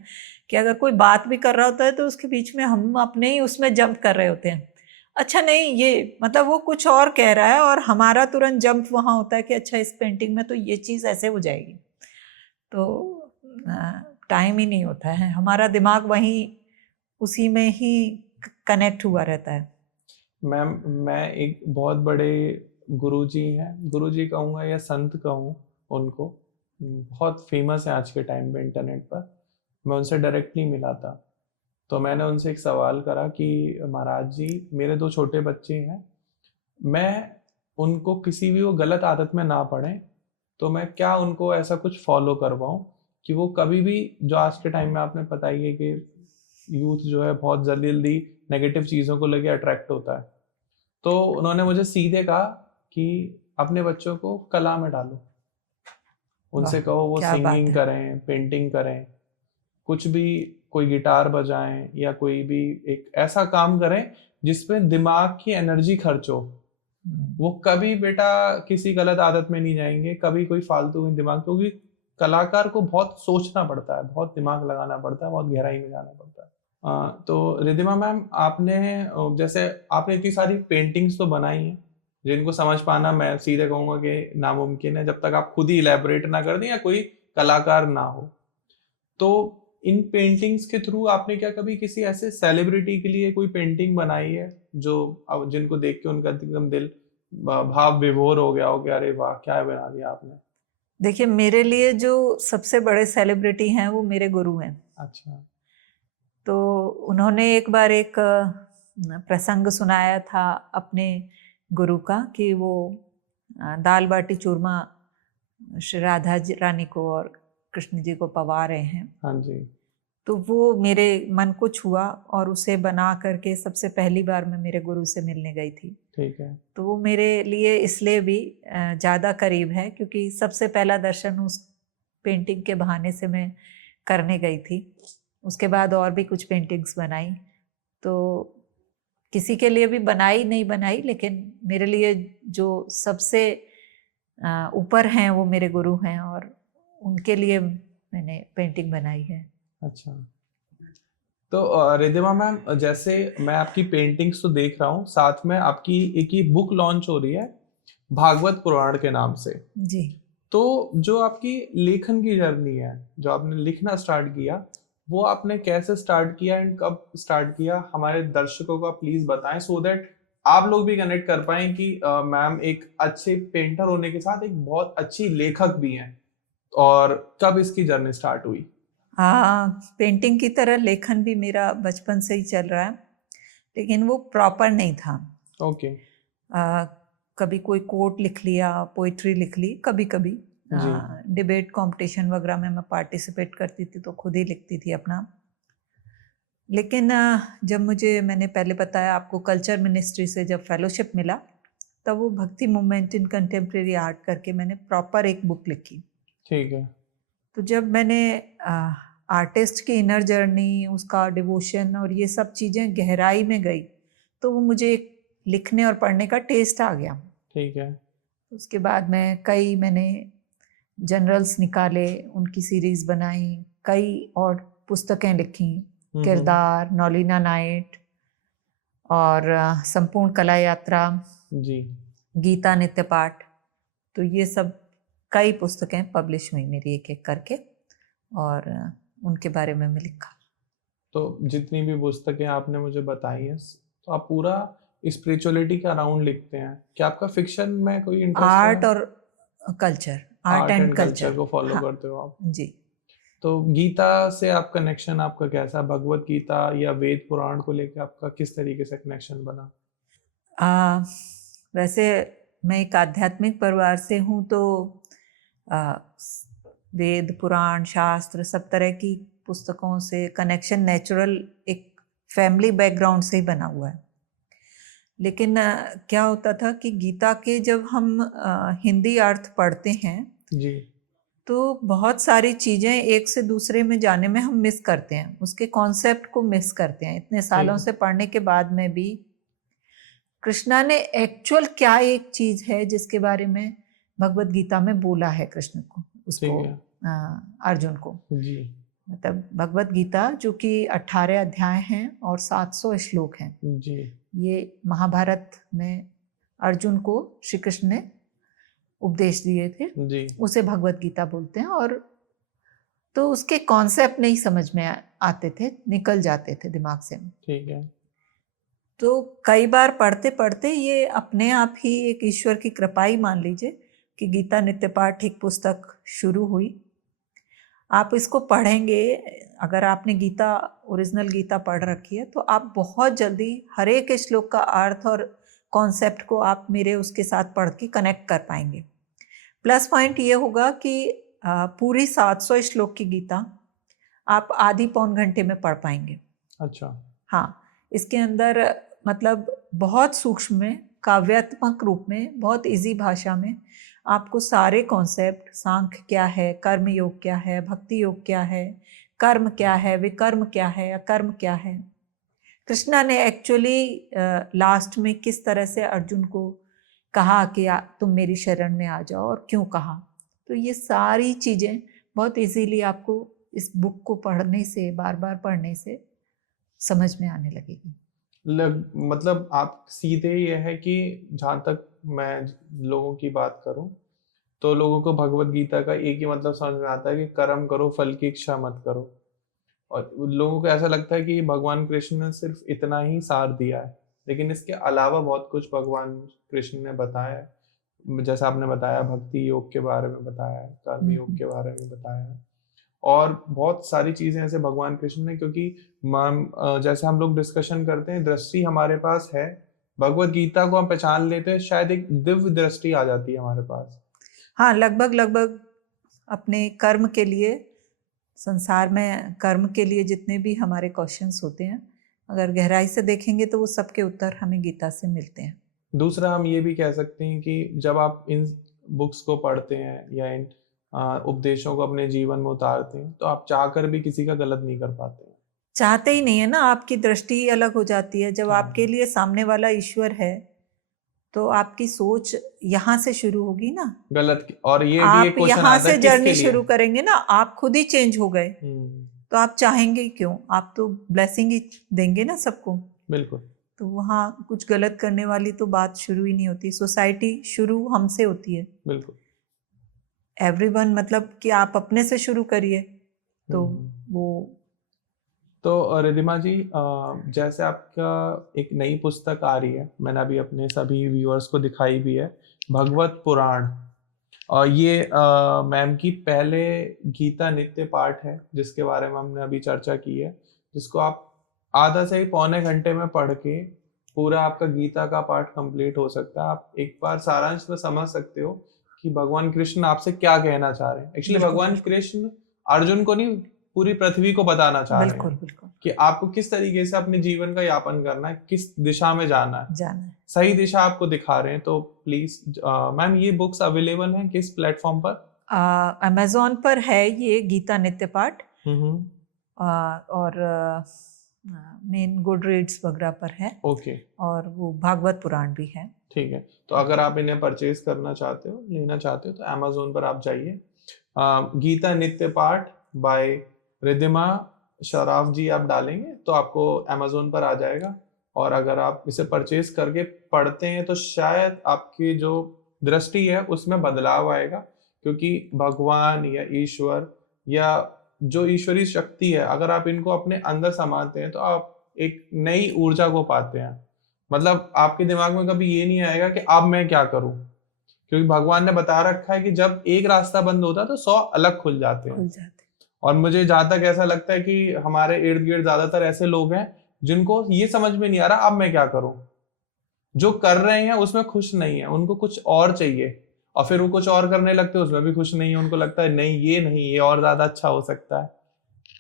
कि अगर कोई बात भी कर रहा होता है तो उसके बीच में हम अपने ही उसमें जंप कर रहे होते हैं। अच्छा नहीं, ये मतलब वो कुछ और कह रहा है और हमारा तुरंत जंप वहाँ होता है कि अच्छा इस पेंटिंग में तो ये चीज़ ऐसे हो जाएगी। तो टाइम ही नहीं होता है, हमारा दिमाग वहीं उसी में ही कनेक्ट हुआ रहता है। मैम मैं एक बहुत बड़े गुरुजी हैं, गुरुजी कहूँगा या संत कहूँ उनको, बहुत फेमस है आज के टाइम पे इंटरनेट पर। मैं उनसे डायरेक्टली मिला था, तो मैंने उनसे एक सवाल करा कि महाराज जी मेरे 2 छोटे बच्चे हैं, मैं उनको किसी भी वो गलत आदत में ना पड़े, तो मैं क्या उनको ऐसा कुछ फॉलो करवाऊँ कि वो कभी भी, जो आज के टाइम में आपने पता ही है कि यूथ जो है बहुत जल्दी नेगेटिव चीज़ों को लेके अट्रैक्ट होता है, तो उन्होंने मुझे सीधे कहा कि अपने बच्चों को कला में डालो, उनसे वाह, कहो वो क्या बात सिंगिंग है। करें, पेंटिंग करें, कुछ भी, कोई गिटार बजाएं या कोई भी एक ऐसा काम करें जिसमें दिमाग की एनर्जी खर्च हो। वो कभी बेटा किसी गलत आदत में नहीं जाएंगे, कभी कोई फालतू में दिमाग, क्योंकि कलाकार को बहुत सोचना पड़ता है, बहुत दिमाग लगाना पड़ता है, बहुत गहराई में जाना पड़ता है। तो रिद्धिमा मैम, आपने जैसे आपने इतनी सारी पेंटिंग्स तो बनाई हैं जिनको समझ पाना मैं सीधे कहूंगा कि नामुमकिन है जब तक आप खुद ही इलेबोरेट ना कर दें या कोई कलाकार ना हो। तो इन पेंटिंग्स के थ्रू आपने क्या कभी किसी ऐसे सेलिब्रिटी के लिए कोई पेंटिंग बनाई है जो अब जिनको देख के उनका एकदम दिल भाव विभोर हो गया हो कि अरे वाह क्या बना दिया आपने? देखिए, मेरे लिए जो सबसे बड़े सेलिब्रिटी हैं वो मेरे गुरु हैं। अच्छा। तो उन्होंने एक बार एक प्रसंग सुनाया था अपने गुरु का कि वो दाल बाटी चूरमा श्री राधा रानी को और कृष्ण जी को पवा रहे हैं। हाँ जी। तो वो मेरे मन को छुआ और उसे बना करके सबसे पहली बार मैं मेरे गुरु से मिलने गई थी। ठीक है। तो वो मेरे लिए इसलिए भी ज़्यादा करीब है क्योंकि सबसे पहला दर्शन उस पेंटिंग के बहाने से मैं करने गई थी। उसके बाद और भी कुछ पेंटिंग्स बनाई, तो किसी के लिए भी बनाई नहीं बनाई, लेकिन मेरे लिए जो सबसे ऊपर हैं वो मेरे गुरु हैं और उनके लिए मैंने पेंटिंग बनाई है। अच्छा। तो रिद्धिमा मैम, जैसे मैं आपकी पेंटिंग्स तो देख रहा हूँ, साथ में आपकी एक ये बुक लॉन्च हो रही है भागवत पुराण के नाम से। जी। तो जो आपकी लेखन की जर्नी है, जो आपने लिखना स्टार्ट किया, वो आपने कैसे स्टार्ट किया एंड कब स्टार्ट किया, हमारे दर्शकों को प्लीज बताएं सो दैट आप लोग भी कनेक्ट कर पाएं कि मैम एक अच्छे पेंटर होने के साथ एक बहुत अच्छी लेखक भी हैं, और कब इसकी जर्नी स्टार्ट हुई? हाँ, पेंटिंग की तरह लेखन भी मेरा बचपन से ही चल रहा है, लेकिन वो प्रॉपर नहीं था। ओके। कभी कोई कोट लिख लिया, पोइट्री लिख ली, कभी कभी जी। डिबेट कंपटीशन वगैरह में मैं पार्टिसिपेट करती थी तो खुद ही लिखती थी अपना। लेकिन जब मैंने पहले बताया आपको, कल्चर मिनिस्ट्री से जब फेलोशिप मिला, तब वो भक्ति मूवमेंट इन कंटेम्प्रेरी आर्ट करके मैंने प्रॉपर एक बुक लिखी। ठीक है। तो जब मैंने आर्टिस्ट की इनर जर्नी, उसका डिवोशन और ये सब चीज़ें गहराई में गई, तो वो मुझे एक लिखने और पढ़ने का टेस्ट आ गया। ठीक है। उसके बाद मैंने जनरल्स निकाले, उनकी सीरीज बनाई, कई और पुस्तकें लिखी, किरदार, नौलीना नाइट और संपूर्ण कला यात्रा, जी। गीता नित्य पाठ। तो ये सब कई पुस्तकें पब्लिश हुई मेरी एक एक करके, और उनके बारे में मैं लिखा। तो जितनी भी पुस्तकें आपने मुझे बताई हैं, तो आप पूरा स्पिरिचुअलिटी का अराउंड लिखते हैं, क्या आपका फिक्शन में कोई इंटरेस्ट है? आर्ट और कल्चर, आर्ट एंड कल्चर को फॉलो हाँ करते हो आप? जी। तो गीता से आप कनेक्शन आपका कैसा, भगवत गीता या वेद पुराण को लेकर आपका किस तरीके से कनेक्शन बना? वैसे मैं एक आध्यात्मिक परिवार से हूँ, तो वेद पुराण शास्त्र सब तरह की पुस्तकों से कनेक्शन नेचुरल एक फैमिली बैकग्राउंड से ही बना हुआ है। लेकिन क्या होता था कि गीता के जब हम हिंदी अर्थ पढ़ते हैं जी। तो बहुत सारी चीज़ें एक से दूसरे में जाने में हम मिस करते हैं, उसके कॉन्सेप्ट को मिस करते हैं। इतने सालों से पढ़ने के बाद में भी कृष्णा ने एक्चुअल क्या एक चीज़ है जिसके बारे में भगवत गीता में बोला है कृष्ण को, उसको अर्जुन को। जी। मतलब भगवत गीता जो कि 18 अध्याय हैं और 700 श्लोक हैं। जी। ये महाभारत में अर्जुन को श्री कृष्ण ने उपदेश दिए थे, जी। उसे भगवत गीता बोलते हैं। और तो उसके कॉन्सेप्ट नहीं समझ में आते थे, निकल जाते थे दिमाग से। ठीक है। तो कई बार पढ़ते पढ़ते ये अपने आप ही एक ईश्वर की कृपा ही मान लीजिए कि गीता नित्य पाठ एक पुस्तक शुरू हुई। आप इसको पढ़ेंगे, अगर आपने गीता, ओरिजिनल गीता पढ़ रखी है, तो आप बहुत जल्दी हर एक श्लोक का अर्थ और कॉन्सेप्ट को आप मेरे उसके साथ पढ़ के कनेक्ट कर पाएंगे। प्लस पॉइंट ये होगा कि पूरी 700 श्लोक की गीता आप आधी पौन घंटे में पढ़ पाएंगे। अच्छा। हाँ, इसके अंदर मतलब बहुत सूक्ष्म में काव्यात्मक रूप में, बहुत इजी भाषा में आपको सारे कॉन्सेप्ट, सांख्य क्या है, कर्म योग क्या है, भक्ति योग क्या है, कर्म क्या है, विकर्म क्या है, अकर्म क्या है, कृष्णा ने एक्चुअली लास्ट में किस तरह से अर्जुन को कहा कि तुम मेरी शरण में आ जाओ और क्यों कहा। तो ये सारी चीज़ें बहुत इजीली आपको इस बुक को पढ़ने से, बार बार पढ़ने से समझ में आने लगेगी। मतलब आप सीधे ये है कि जहाँ तक मैं लोगों की बात करूं तो लोगों को भगवत गीता का एक ही मतलब समझ में आता है कि कर्म करो, फल की इच्छा मत करो। और लोगों को ऐसा लगता है कि भगवान कृष्ण ने सिर्फ इतना ही सार दिया है, लेकिन इसके अलावा बहुत कुछ भगवान कृष्ण ने बताया है। जैसा आपने बताया, भक्ति योग के बारे में बताया है, कर्म योग के बारे में बताया है, और बहुत सारी चीजें ऐसे भगवान कृष्ण ने, क्योंकि जैसे हम लोग डिस्कशन करते हैं, दृष्टि हमारे पास है, भगवत गीता को हम पहचान लेते हैं, शायद एक दिव्य दृष्टि आ जाती है हमारे पास। हाँ, लगभग अपने कर्म के लिए, संसार में कर्म के लिए जितने भी हमारे क्वेश्चंस होते हैं, अगर गहराई से देखेंगे तो वो सबके उत्तर हमें गीता से मिलते हैं। दूसरा हम ये भी कह सकते हैं कि जब आप इन बुक्स को पढ़ते हैं या इन उपदेशों को अपने जीवन में उतारते हैं तो आप चाहकर भी किसी का गलत नहीं कर पाते हैं। चाहते ही नहीं है ना, आपकी दृष्टि ही अलग हो जाती है। जब हाँ। आपके लिए सामने वाला ईश्वर है तो आपकी सोच यहाँ से शुरू होगी ना। गलत और ये भी आप एक क्वेश्चन यहाँ आता है से किसके जर्नी लिए? शुरू करेंगे ना, आप खुद ही चेंज हो गए तो आप चाहेंगे क्यों? आप तो ब्लेसिंग ही देंगे ना सबको। बिल्कुल। तो वहाँ कुछ गलत करने वाली तो बात शुरू ही नहीं होती। सोसाइटी शुरू हमसे होती है। बिल्कुल। एवरीवन, मतलब कि आप अपने से शुरू करिए तो वो। तो रिधिमा जी, जैसे आपका एक नई पुस्तक आ रही है, मैंने अभी अपने सभी व्यूअर्स को दिखाई भी है, भगवत पुराण, और ये मैम की पहले गीता नित्य पाठ है जिसके बारे में हमने अभी चर्चा की है, जिसको आप आधा से ही पौने घंटे में पढ़ के पूरा आपका गीता का पाठ कंप्लीट हो सकता है। आप एक बार सारांश में समझ सकते हो कि भगवान कृष्ण आपसे क्या कहना चाह रहे हैं। एक्चुअली भगवान कृष्ण अर्जुन को नहीं, पूरी पृथ्वी को बताना चाह रहे हैं कि आपको किस तरीके से अपने जीवन का यापन करना है, किस दिशा में जाना है। सही दिशा आपको दिखा रहे हैं। तो प्लीज मैम, ये बुक्स अवेलेबल हैं किस प्लेटफॉर्म पर? अमेज़न पर है ये गीता नित्य पाठ, और मेन गुडरीड्स वगैरह पर है। ओके। और वो भागवत पुराण भी है। ठीक है, तो अगर आप इन्हें परचेज करना चाहते हो, लेना चाहते हो, तो अमेज़न पर आप जाइए। गीता नित्य पाठ बाय रिधिमा शराफ जी आप डालेंगे तो आपको अमेज़न पर आ जाएगा। और अगर आप इसे परचेज करके पढ़ते हैं तो शायद आपकी जो दृष्टि है उसमें बदलाव आएगा, क्योंकि भगवान या ईश्वर या जो ईश्वरीय शक्ति है, अगर आप इनको अपने अंदर समाते हैं तो आप एक नई ऊर्जा को पाते हैं। मतलब आपके दिमाग में कभी ये नहीं आएगा कि अब मैं क्या करूं, क्योंकि भगवान ने बता रखा है कि जब एक रास्ता बंद होता है तो 100 अलग खुल जाते हैं। और मुझे जहां तक ऐसा लगता है कि हमारे इर्द गिर्द ज्यादातर ऐसे लोग हैं जिनको ये समझ में नहीं आ रहा अब मैं क्या करूं। जो कर रहे हैं उसमें खुश नहीं है, उनको कुछ और चाहिए, और फिर वो कुछ और करने लगते हैं, उसमें भी खुश नहीं है। उनको लगता है नहीं ये और ज्यादा अच्छा हो सकता है।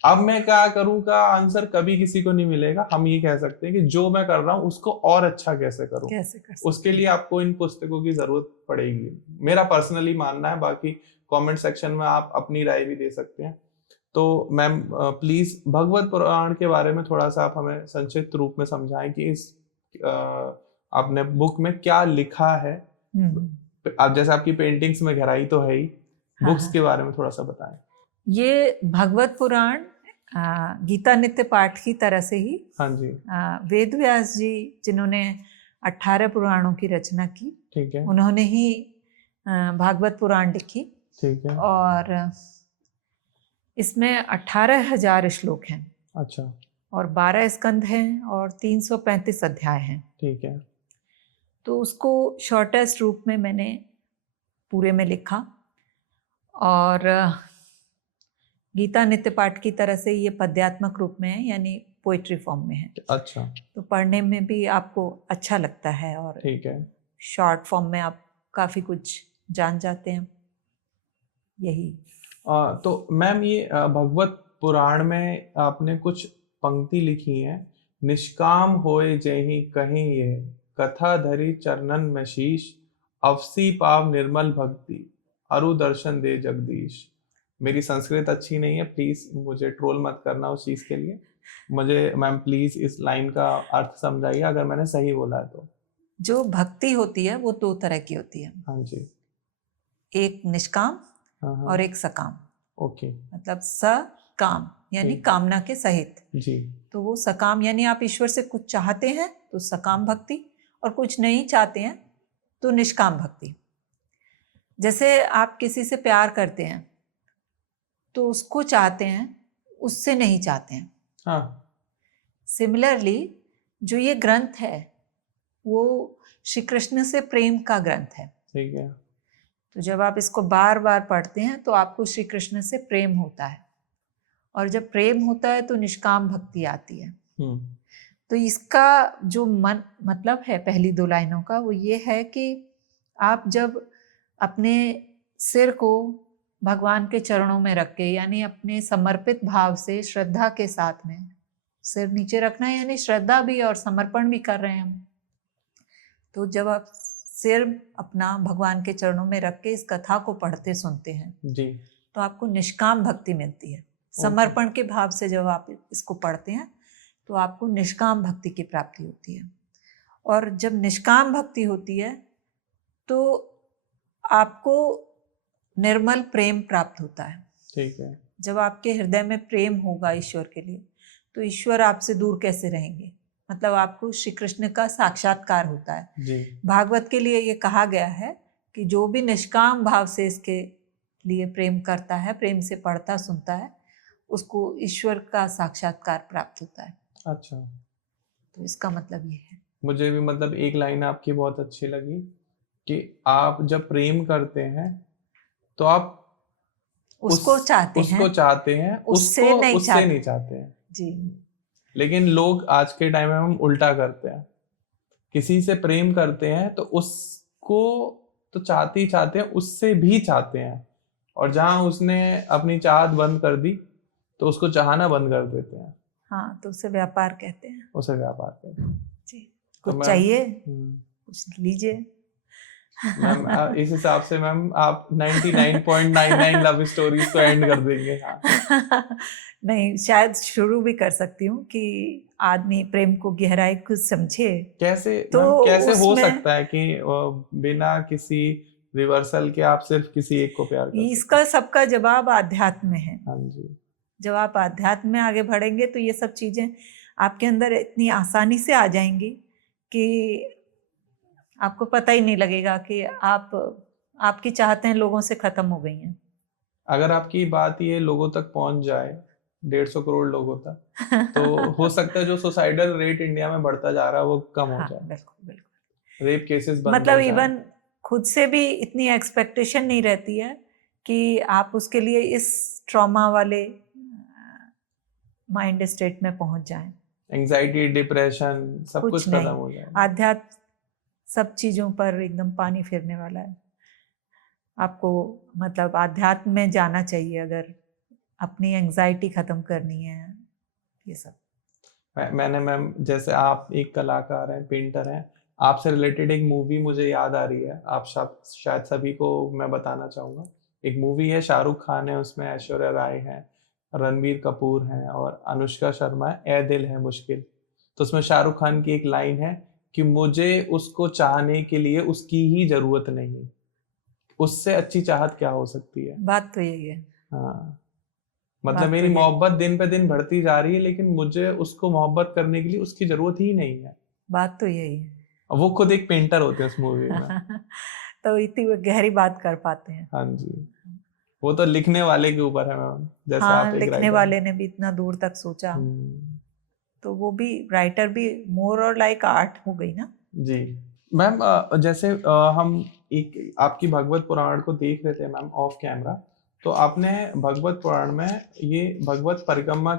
अब मैं क्या करूं का आंसर कभी किसी को नहीं मिलेगा। हम ये कह सकते हैं कि जो मैं कर रहा हूं उसको और अच्छा कैसे करूं, उसके लिए आपको इन पुस्तकों की जरूरत पड़ेगी, मेरा पर्सनली मानना है। बाकी कमेंट सेक्शन में आप अपनी राय भी दे सकते हैं। तो मैम प्लीज भगवत पुराण के बारे में थोड़ा सा आप हमें संक्षिप्त रूप में समझाएं कि इस आपने बुक में क्या लिखा है। आप जैसे आपकी पेंटिंग्स में गहराई तो है ही, बुक्स के बारे में थोड़ा सा बताएं। ये भगवत पुराण गीता नित्य पाठ की तरह से ही, हाँ जी, वेद व्यास जी जिन्होंने 18 पुराणों की रचना की, ठीक है, उन्होंने ही भागवत पुराण लिखी। ठीक है। और इसमें 18,000 श्लोक हैं। अच्छा। और 12 स्कंद हैं और 335 अध्याय हैं। ठीक है। तो उसको शॉर्टेस्ट रूप में मैंने पूरे में लिखा, और गीता नित्य पाठ की तरह से ये पद्यात्मक रूप में है, यानी पोइट्री फॉर्म में है। अच्छा। तो पढ़ने में भी आपको अच्छा लगता है, और ठीक है, शॉर्ट फॉर्म में आप काफ़ी कुछ जान जाते हैं। यही तो मैम, ये भगवत पुराण में आपने कुछ पंक्ति लिखी हैं, निष्काम होए जेहि कहीं ये कथा धरी चरणन में शीश, अवसी पाव निर्मल भक्ति, अरु दर्शन दे जगदीश। मेरी संस्कृत अच्छी नहीं है, प्लीज मुझे ट्रोल मत करना उस चीज के लिए। मुझे मैम प्लीज इस लाइन का अर्थ समझाइए अगर मैंने सही बोला है तो। जो भक्ति होती है वो 2 तरह की होती है, हाँ जी। एक निष्काम हाँ और एक सकाम। ओके मतलब सकाम यानी ठीक। कामना के सहित। जी तो वो सकाम यानी आप ईश्वर से कुछ चाहते हैं तो सकाम भक्ति, और कुछ नहीं चाहते हैं तो निष्काम भक्ति। जैसे आप किसी से प्यार करते हैं तो उसको चाहते हैं, उससे नहीं चाहते हैं। हाँ सिमिलरली जो ये ग्रंथ है वो श्री कृष्ण से प्रेम का ग्रंथ है। ठीक है। तो जब आप इसको बार बार पढ़ते हैं तो आपको श्री कृष्ण से प्रेम होता है, और जब प्रेम होता है तो निष्काम भक्ति आती है। तो इसका जो मतलब है पहली 2 लाइनों का, वो ये है कि आप जब अपने सिर को भगवान के चरणों में रख के, यानी अपने समर्पित भाव से श्रद्धा के साथ में सिर नीचे रखना है, यानी श्रद्धा भी और समर्पण भी कर रहे हैं हम। तो जब आप सिर अपना भगवान के चरणों में रख के इस कथा को पढ़ते सुनते हैं जी तो आपको निष्काम भक्ति मिलती है। समर्पण के भाव से जब आप इसको पढ़ते हैं तो आपको निष्काम भक्ति की प्राप्ति होती है। और जब निष्काम भक्ति होती है तो आपको निर्मल प्रेम प्राप्त होता है। ठीक है। जब आपके हृदय में प्रेम होगा ईश्वर के लिए तो ईश्वर आपसे दूर कैसे रहेंगे, मतलब आपको श्री कृष्ण का साक्षात्कार होता है। जी भागवत के लिए ये कहा गया है कि जो भी निष्काम भाव से इसके लिए प्रेम करता है, प्रेम से पढ़ता सुनता है, उसको ईश्वर का साक्षात्कार प्राप्त होता है। अच्छा, तो इसका मतलब ये है। मुझे भी मतलब एक लाइन आपकी बहुत अच्छी लगी कि आप जब प्रेम करते हैं तो आप उसको चाहते हैं, उससे नहीं चाहते हैं जी। लेकिन लोग आज के टाइम में हम उल्टा करते हैं, किसी से प्रेम करते हैं तो उसको तो चाहते ही चाहते हैं, उससे भी चाहते हैं, और जहां उसने अपनी चाहत बंद कर दी तो उसको चाहना बंद कर देते हैं। हाँ, तो उसे व्यापार कहते हैं। उसे व्यापार कहते हैं जी। तो कुछ चाहिए हम्म। कुछ लीजिए। मैम इस हिसाब से मैम आप 99.99 लव स्टोरीज को एंड कर देंगे। हाँ। नहीं, शायद शुरू भी कर सकती हूँ कि आदमी प्रेम को गहराई कुछ समझे। कैसे तो कैसे हो सकता है कि बिना किसी रिवर्सल के आप सिर्फ किसी एक को प्यार करते? इसका सबका जवाब आध्यात्म में है। हाँ जी। जब आप आध्यात्म में आगे बढ़ेंगे तो ये सब चीजें आपके अंदर इतनी आसानी से आ जाएंगी कि आपको पता ही नहीं लगेगा कि आपकी चाहतें लोगों से खत्म हो गई हैं। अगर आपकी बात ये लोगों तक पहुंच जाए, 150 करोड़ लोगों तक, तो हो सकता है जो सुसाइडल रेट इंडिया में बढ़ता जा रहा है वो कम हो जाए। बिल्कुल बिल्कुल। रेप केसेस बंद मतलब हो जाए। इवन खुद से भी इतनी एक्सपेक्टेशन नहीं रहती है कि आप उसके लिए इस ट्रॉमा वाले माइंड स्टेट में पहुंच जाएं। एंजाइटी, डिप्रेशन सब कुछ खत्म हो जाए। आध्यात्म सब चीजों पर एकदम पानी फिरने वाला है। आपको मतलब आध्यात्म में जाना चाहिए अगर अपनी एंजाइटी खत्म करनी है। ये सब मैंने मैम, जैसे आप एक कलाकार हैं, पेंटर हैं, आपसे रिलेटेड एक मूवी मुझे याद आ रही है, आप शायद सभी को मैं बताना चाहूँगा। एक मूवी है, शाहरुख खान है उसमें, ऐश्वर्या राय है, रणबीर कपूर हैं और अनुष्का शर्मा है, ए दिल है मुश्किल। तो उसमें शाहरुख खान की एक लाइन है कि मुझे उसको चाहने के लिए उसकी ही जरूरत नहीं, उससे अच्छी चाहत क्या हो सकती है। बात तो यही है। हाँ, मतलब मेरी मोहब्बत दिन पे दिन बढ़ती जा रही है लेकिन मुझे उसको मोहब्बत करने के लिए उसकी जरूरत ही नहीं है। बात तो यही है। वो खुद एक पेंटर होते हैं उस मूवी में। तो इतनी गहरी बात कर पाते हैं। हाँ जी, वो तो लिखने वाले के ऊपर है मैम, जैसे हाँ, आप एक लिखने वाले ने भी इतना दूर तक सोचा, तो वो भी राइटर भी मोर और लाइक आर्ट हो गई ना। जी मैम, जैसे हम एक आपकी भगवत पुराण को देख रहे थे मैम ऑफ कैमरा, तो आपने भगवत पुराण में ये भगवत परिक्रमा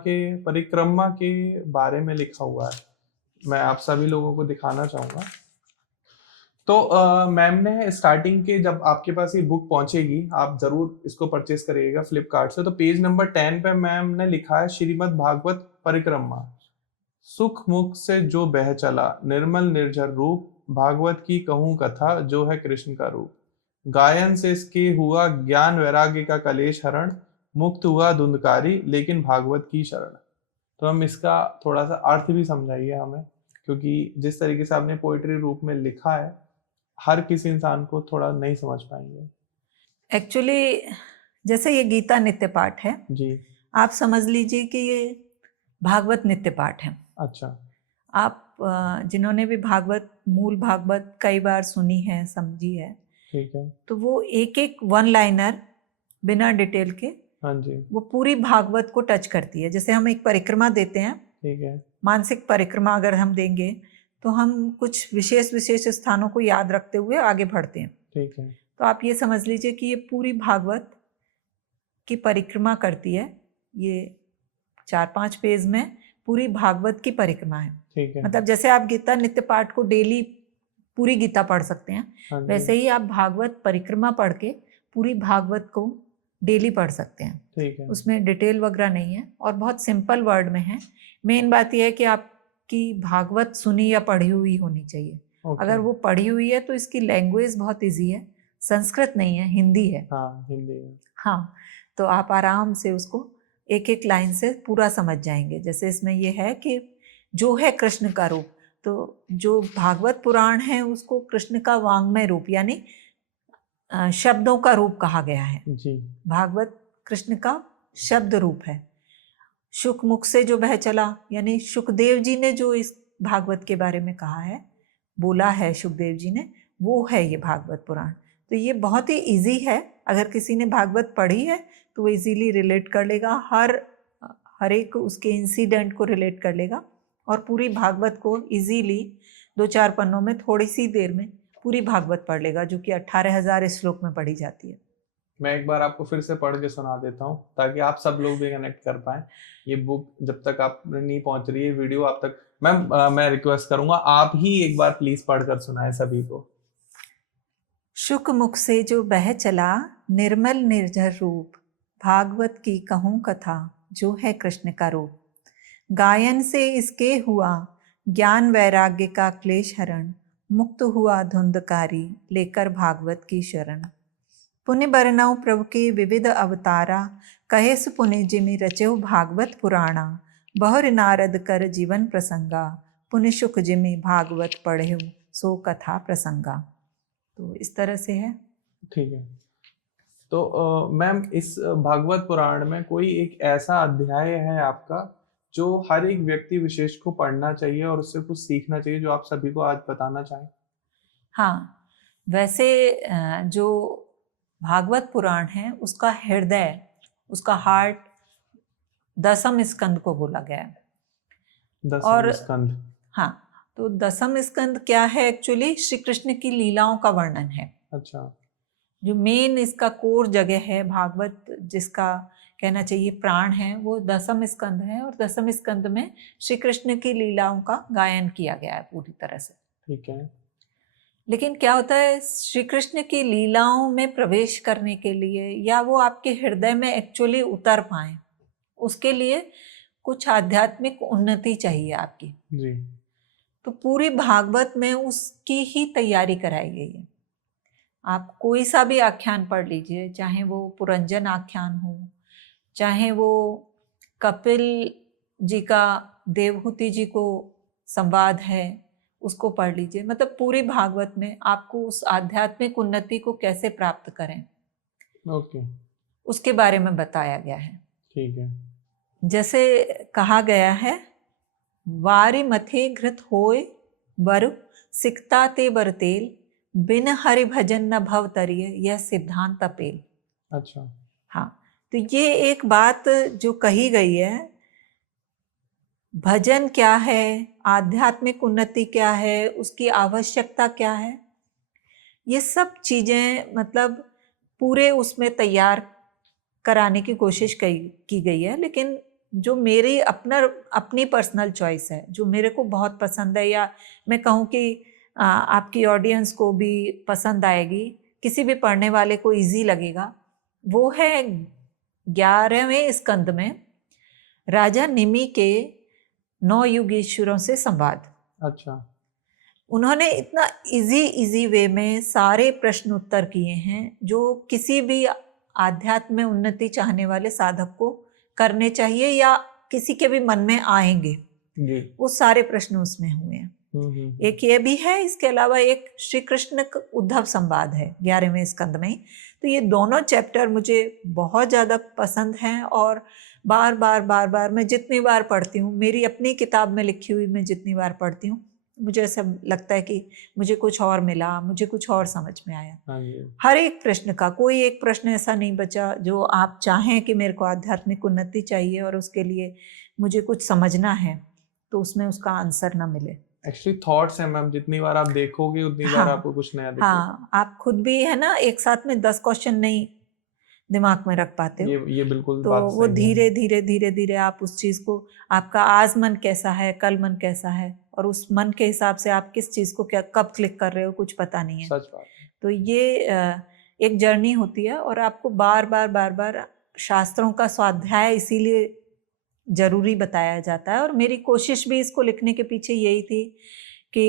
के बारे में लिखा हुआ है, मैं आप सभी लोगों को दिखाना चाहूंगा। तो मैम ने स्टार्टिंग के, जब आपके पास ये बुक पहुंचेगी आप जरूर इसको परचेस करिएगा फ्लिपकार्ट से, तो पेज नंबर 10 पे मैम ने लिखा है श्रीमद् भागवत परिक्रमा, सुख मुख से जो बह चला, निर्मल निर्झर रूप, भागवत की कहूँ कथा जो है कृष्ण का रूप। गायन से इसके हुआ ज्ञान वैराग्य का कलेश हरण, मुक्त हुआ धुंधकारी लेकिन भागवत की शरण। तो हम इसका थोड़ा सा अर्थ भी समझाइए हमें, क्योंकि जिस तरीके से आपने पोइट्री रूप में लिखा है हर किसी इंसान को थोड़ा नहीं समझ पाएंगे। एक्चुअली जैसे ये गीता नित्य पाठ है जी। आप समझ लीजिए कि ये भागवत नित्य पाठ है। अच्छा। आप जिन्होंने भी भागवत मूल भागवत कई बार सुनी है समझी है, ठीक है। तो वो एक एक वन लाइनर बिना डिटेल के हाँ जी। वो पूरी भागवत को टच करती है। जैसे हम एक परिक्रमा देते हैं, ठीक है। मानसिक परिक्रमा अगर हम देंगे तो हम कुछ विशेष विशेष स्थानों को याद रखते हुए आगे बढ़ते हैं। ठीक है। तो आप ये समझ लीजिए कि ये पूरी भागवत की परिक्रमा करती है। ये 4-5 पेज में पूरी भागवत की परिक्रमा है। ठीक है। मतलब जैसे आप गीता नित्य पाठ को डेली पूरी गीता पढ़ सकते हैं, हाँ जी। वैसे ही आप भागवत परिक्रमा पढ़ के पूरी भागवत को डेली पढ़ सकते हैं। ठीक है। उसमें डिटेल वगैरह नहीं है और बहुत सिंपल वर्ड में है। मेन बात यह है कि आपकी भागवत सुनी या पढ़ी हुई होनी चाहिए। ओके। अगर वो पढ़ी हुई है तो इसकी लैंग्वेज बहुत इजी है, संस्कृत नहीं है, हिंदी है। हाँ, हिंदी है। हाँ, तो आप आराम से उसको एक एक लाइन से पूरा समझ जाएंगे। जैसे इसमें ये है कि जो है कृष्ण का रूप, तो जो भागवत पुराण है उसको कृष्ण का वांग्मय रूप यानी शब्दों का रूप कहा गया है। जी। भागवत कृष्ण का शब्द रूप है। शुक मुख से जो बह चला यानी शुकदेव जी ने जो इस भागवत के बारे में कहा है, बोला है शुकदेव जी ने, वो है ये भागवत पुराण। तो ये बहुत ही इजी है। अगर किसी ने भागवत पढ़ी है तो वो इजीली रिलेट कर लेगा, हर एक उसके इंसिडेंट को रिलेट कर लेगा और पूरी भागवत को इजीली 2-4 पन्नों में थोड़ी सी देर में पूरी भागवत पढ़ लेगा, जो कि 18,000 श्लोक में पढ़ी जाती है। मैं एक बार आपको फिर से पढ़ के सुना देता हूँ ताकि आप सब लोग भी कनेक्ट कर पाएं। ये बुक जब तक आप नहीं पहुंच रही है, वीडियो आप तक मैं रिक्वेस्ट करूंगा आप ही एक बार प्लीज पढ़कर सुनाएं सभी को। शुक मुख से जो बह चला निर्मल निर्झर रूप, भागवत की कहूँ कथा जो है कृष्ण का रूप। गायन से इसके हुआ ज्ञान वैराग्य का क्लेश हरण, मुक्त हुआ धुंधकारी लेकर भागवत की शरण। पुण्य बरनऊ प्रभु के विविध अवतारा, कहे सु पुण्य जिमि रचेऊ भागवत पुराणा। बहुर नारद कर जीवन प्रसंगा, पुण्य शुक जिमि भागवत पढ़ेऊ सो कथा प्रसंगा। तो इस तरह से है। ठीक है। तो मैम इस भागवत पुराण में कोई एक ऐसा अध्याय है आपका जो हर एक व्यक्ति विशेष को पढ़ना चाहिए और उससे कुछ सीखना चाहिए, जो आप सभी को आज बताना चाहें? हाँ, वैसे जो भागवत पुराण है उसका हृदय, उसका हार्ट दसम स्कंद को बोला गया है। दसम स्कंद। हाँ, तो दसम स्कंद क्या है? एक्चुअली श्री कृष्ण की लीलाओं का वर्णन है। अच्छा। जो मेन इसका कोर जगह है, भागवत जिसका कहना चाहिए प्राण है, वो दसम स्कंद है और दसम स्कंद में श्री कृष्ण की लीलाओं का गायन किया गया है पूरी तरह से। ठीक है। लेकिन क्या होता है, श्री कृष्ण की लीलाओं में प्रवेश करने के लिए या वो आपके हृदय में एक्चुअली उतर पाए, उसके लिए कुछ आध्यात्मिक उन्नति चाहिए आपकी। जी। तो पूरी भागवत में उसकी ही तैयारी कराई गई है। आप कोई सा भी आख्यान पढ़ लीजिए, चाहे वो पुरंजन आख्यान हो, चाहे वो कपिल जी का देवहूति जी को संवाद है उसको पढ़ लीजिए। मतलब पूरी भागवत में आपको उस आध्यात्मिक उन्नति को कैसे प्राप्त करें, ओके, उसके बारे में बताया गया है। ठीक है। जैसे कहा गया है, वारी मथे घृत होय वर सिकता ते बरतेल, बिन हरि भजन न भव तरिय यह सिद्धांत अपेल। अच्छा। हाँ, तो ये एक बात जो कही गई है, भजन क्या है, आध्यात्मिक उन्नति क्या है, उसकी आवश्यकता क्या है, ये सब चीज़ें मतलब पूरे उसमें तैयार कराने की कोशिश की गई है। लेकिन जो मेरी अपनी पर्सनल चॉइस है, जो मेरे को बहुत पसंद है, या मैं कहूँ कि आपकी ऑडियंस को भी पसंद आएगी, किसी भी पढ़ने वाले को इजी लगेगा, वो है 11वें स्कंद में राजा निमि के 9 युगीश्वरों से संवाद। अच्छा। उन्होंने इतना इजी वे में सारे प्रश्न उत्तर किए हैं जो किसी भी आध्यात्म में उन्नति चाहने वाले साधक को करने चाहिए या किसी के भी मन में आएंगे। वो सारे प्रश्न उसमें हुए हैं। एक ये भी है, इसके अलावा एक श्री कृष्ण उद्धव संवाद है 11वें स्कंद में। तो ये दोनों चैप्टर मुझे बहुत ज़्यादा पसंद हैं और बार बार मैं जितनी बार पढ़ती हूँ, मेरी अपनी किताब में लिखी हुई मैं जितनी बार पढ़ती हूँ, मुझे ऐसा लगता है कि मुझे कुछ और मिला, मुझे कुछ और समझ में आया। हर एक प्रश्न का, कोई एक प्रश्न ऐसा नहीं बचा जो आप चाहें कि मेरे को आध्यात्मिक उन्नति चाहिए और उसके लिए मुझे कुछ समझना है तो उसमें उसका आंसर ना मिले। एक्चुअली थॉट्स हैं मैम, जितनी बार आप देखोगे उतनी बार आपको कुछ नया दिखेगा। हाँ, आप खुद भी है ना एक साथ में 10 क्वेश्चन नहीं दिमाग में रख पाते हो। ये बिल्कुल तो बात वो सही धीरे आप उस चीज को, आपका आज मन कैसा है, कल मन कैसा है, और उस मन के हिसाब से आप किस चीज को क्या कब क्लिक कर रहे हो कुछ पता नहीं है। सच बात। तो ये एक जर्नी होती है और आपको बार बार शास्त्रों का स्वाध्याय इसीलिए जरूरी बताया जाता है। और मेरी कोशिश भी इसको लिखने के पीछे यही थी कि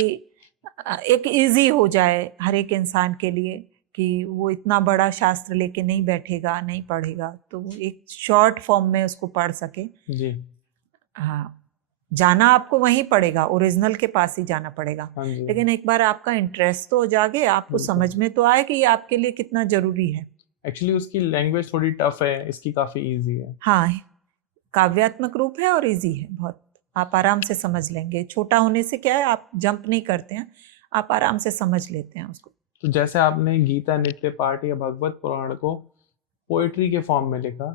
एक इजी हो जाए हर एक इंसान के लिए, कि वो इतना बड़ा शास्त्र लेके नहीं बैठेगा, नहीं पढ़ेगा, तो वो एक शॉर्ट फॉर्म में उसको पढ़ सके जी। हाँ, जाना आपको वहीं पड़ेगा, ओरिजिनल के पास ही जाना पड़ेगा, लेकिन एक बार आपका इंटरेस्ट तो जागे, आपको समझ में तो आए कि ये आपके लिए कितना जरूरी है। एक्चुअली उसकी लैंग्वेज थोड़ी टफ है, इसकी काफी इजी है। हाँ, काव्यात्मक रूप है और इजी है बहुत, आप आराम से समझ लेंगे। छोटा होने से क्या है, आप जंप नहीं करते हैं, आप आराम से समझ लेते हैं उसको। तो जैसे आपने गीता, नित्य पाठ या भगवत पुराण को पोएट्री के फॉर्म में लिखा,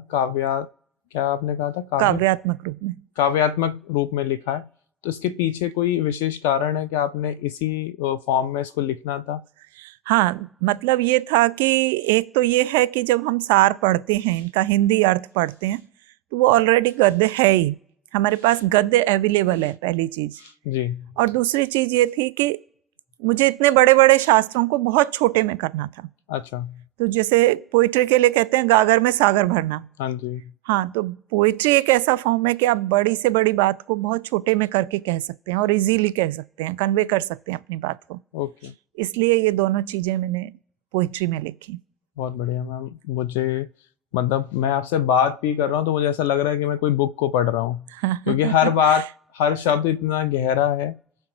क्या आपने कहा था, काव्यात्मक रूप में लिखा है, तो इसके पीछे कोई विशेष कारण है कि आपने इसी फॉर्म में इसको लिखना था? हाँ, मतलब ये था कि एक तो ये है कि जब हम सार पढ़ते हैं, इनका हिंदी अर्थ पढ़ते हैं, तो वो ऑलरेडी गद्य है ही, हमारे पास गद्य अवेलेबल है, पहली चीज जी। और दूसरी चीज ये थी कि मुझे इतने बड़े बड़े शास्त्रों को बहुत छोटे में करना था। अच्छा। तो जैसे पोइट्री के लिए कहते हैं गागर में सागर भरना। हाँ जी। हाँ, तो पोइट्री एक ऐसा फॉर्म है कि आप बड़ी से बड़ी बात को बहुत छोटे में करके कह सकते हैं और इजीली कह सकते हैं, कन्वे कर सकते हैं अपनी बात को। ओके। इसलिए ये दोनों चीजें मैंने पोइट्री में लिखी। बहुत बढ़िया मैम। मुझे मतलब मैं आपसे बात भी कर रहा हूँ तो मुझे ऐसा लग रहा है कि मैं कोई बुक को पढ़ रहा हूँ, क्योंकि हर बात, हर शब्द इतना गहरा है।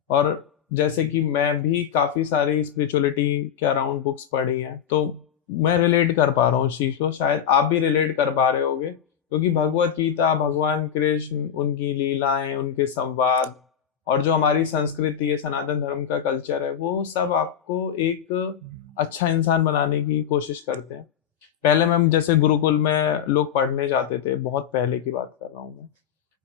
और जैसे कि मैं भी काफ़ी सारी स्पिरिचुअलिटी के अराउंड बुक्स पढ़ी हैं, तो मैं रिलेट कर पा रहा हूँ उस चीज़ को, शायद आप भी रिलेट कर पा रहे होगे, क्योंकि भगवत गीता, भगवान कृष्ण, उनकी लीलाएं, उनके संवाद, और जो हमारी संस्कृति है, सनातन धर्म का कल्चर है, वो सब आपको एक अच्छा इंसान बनाने की कोशिश करते हैं। पहले मैम जैसे गुरुकुल में लोग पढ़ने जाते थे, बहुत पहले की बात कर रहा हूँ मैं,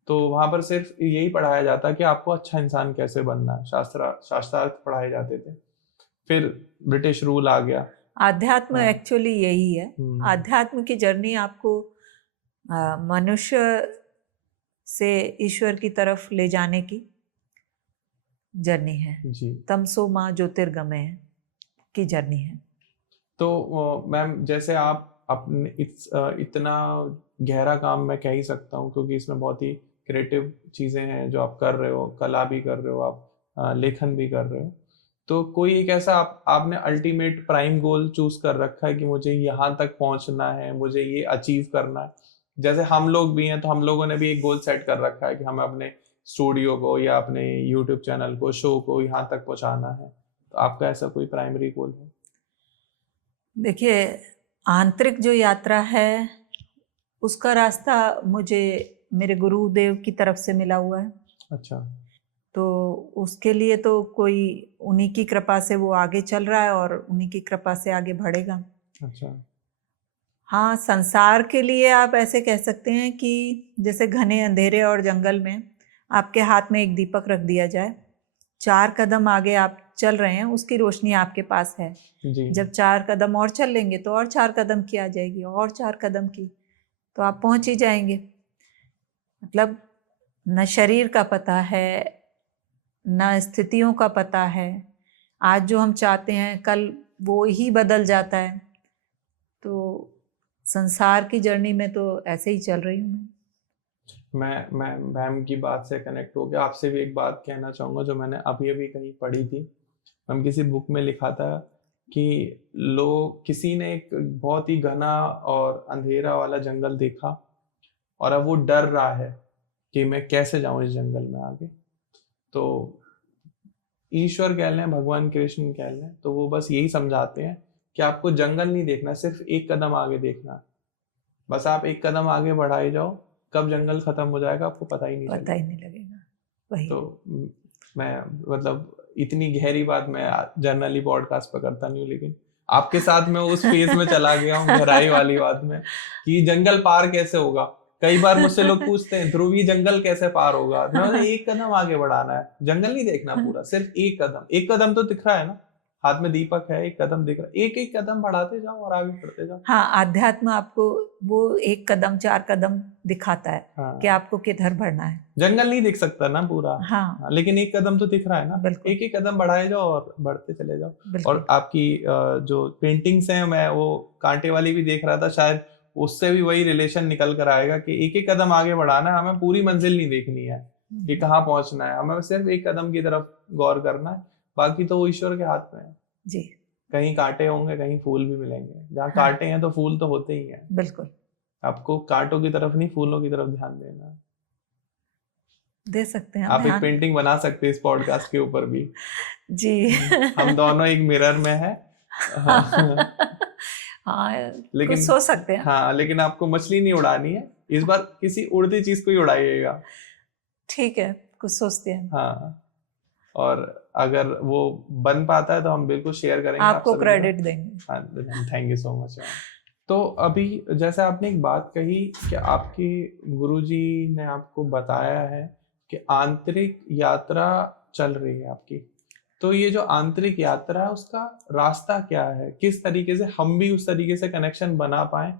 तो वहां पर सिर्फ यही पढ़ाया जाता कि आपको अच्छा इंसान कैसे बनना है, शास्त्रार्थ पढ़ाए जाते थे। फिर ब्रिटिश रूल आ गया। आध्यात्म एक्चुअली यही है, आध्यात्म की जर्नी आपको मनुष्य से ईश्वर की तरफ ले जाने की जर्नी है जी। तमसो माँ ज्योतिर्गमय की जर्नी है। तो मैम जैसे आप अपने इतना गहरा काम मैं कह ही सकता हूँ, क्योंकि इसमें बहुत ही क्रिएटिव चीज़ें हैं जो आप कर रहे हो, कला भी कर रहे हो आप, लेखन भी कर रहे हो, तो कोई एक ऐसा आपने अल्टीमेट प्राइम गोल चूज कर रखा है कि मुझे यहाँ तक पहुँचना है, मुझे ये अचीव करना है? जैसे हम लोग भी हैं, तो हम लोगों ने भी एक गोल सेट कर रखा है कि हमें अपने स्टूडियो को या अपने यूट्यूब चैनल को, शो को यहाँ तक पहुँचाना है, तो आपका ऐसा कोई प्राइमरी गोल है? देखिए, आंतरिक जो यात्रा है उसका रास्ता मुझे मेरे गुरुदेव की तरफ से मिला हुआ है। अच्छा। तो उसके लिए तो कोई उन्हीं की कृपा से वो आगे चल रहा है और उन्हीं की कृपा से आगे बढ़ेगा। अच्छा। हाँ, संसार के लिए आप ऐसे कह सकते हैं कि जैसे घने अंधेरे और जंगल में आपके हाथ में एक दीपक रख दिया जाए, 4 कदम आगे आप चल रहे हैं, उसकी रोशनी आपके पास है जी। जब 4 कदम और चल लेंगे तो और 4 कदम की आ जाएगी, और 4 कदम की, तो आप पहुंच ही जाएंगे। मतलब न शरीर का पता है, न स्थितियों का पता है, आज जो हम चाहते हैं कल वो ही बदल जाता है। तो संसार की जर्नी में तो ऐसे ही चल रही हूँ मैं मैम की बात से कनेक्ट हो गया, आपसे भी एक बात कहना चाहूँगा जो मैंने अभी कहीं पढ़ी थी हम किसी बुक में लिखा था कि लोग, किसी ने एक बहुत ही घना और अंधेरा वाला जंगल देखा और अब वो डर रहा है कि मैं कैसे जाऊं इस जंगल में आगे। तो ईश्वर कह लें, भगवान कृष्ण कह लें, तो वो बस यही समझाते हैं कि आपको जंगल नहीं देखना, सिर्फ एक कदम आगे देखना है। बस आप एक कदम आगे बढ़ाए जाओ, कब जंगल खत्म हो जाएगा आपको पता ही नहीं लगेगा। वही तो मैं मतलब इतनी गहरी बात मैं जनरली पॉडकास्ट पर करता नहीं हूँ, लेकिन आपके साथ मैं उस फेज में चला गया हूँ, गहराई वाली बात में, कि जंगल पार कैसे होगा। कई बार मुझसे लोग पूछते हैं ध्रुव ये जंगल कैसे पार होगा, मैं एक कदम आगे बढ़ाना है, जंगल नहीं देखना पूरा, सिर्फ एक कदम तो दिख रहा है ना, हाथ में दीपक है, एक कदम दिख रहा है, एक एक कदम बढ़ाते जाओ और आगे बढ़ते जाओ। हाँ, आध्यात्म आपको वो एक कदम 4 कदम दिखाता है। हाँ, कि आपको किधर बढ़ना है। जंगल नहीं दिख सकता ना पूरा। हाँ, लेकिन एक कदम तो दिख रहा है ना, एक एक कदम बढ़ाए जाओ और बढ़ते चले जाओ। और आपकी जो पेंटिंग्स हैं, मैं वो कांटे वाली भी देख रहा था, शायद उससे भी वही रिलेशन निकल कर आएगा कि एक एक कदम आगे बढ़ाना है, हमें पूरी मंजिल नहीं देखनी है कि कहाँ पहुंचना है, हमें सिर्फ एक कदम की तरफ गौर करना है, बाकी तो वो ईश्वर के हाथ में है जी। कहीं कांटे होंगे, कहीं फूल भी मिलेंगे, जहाँ कांटे हैं तो फूल तो होते ही हैं। बिल्कुल, आपको कांटों की तरफ नहीं, फूलों की तरफ ध्यान देना। दे सकते हैं आप एक पेंटिंग बना सकते हैं इस पॉडकास्ट के ऊपर भी। जी। हम दोनों एक मिरर में है। हाँ, लेकिन कुछ सोच सकते हैं। हाँ, लेकिन आपको मछली नहीं उड़ानी है इस बार, किसी उड़ती चीज को ही उड़ाइएगा। ठीक है, कुछ सोचते हैं। हाँ, और अगर वो बन पाता है तो हम बिल्कुल शेयर करेंगे, आपको क्रेडिट देंगे। हाँ, थैंक यू सो मच। तो अभी जैसे आपने एक बात कही कि आपके गुरुजी ने आपको बताया है कि आंतरिक यात्रा चल रही है आपकी, तो ये जो आंतरिक यात्रा है उसका रास्ता क्या है, किस तरीके से हम भी उस तरीके से कनेक्शन बना पाए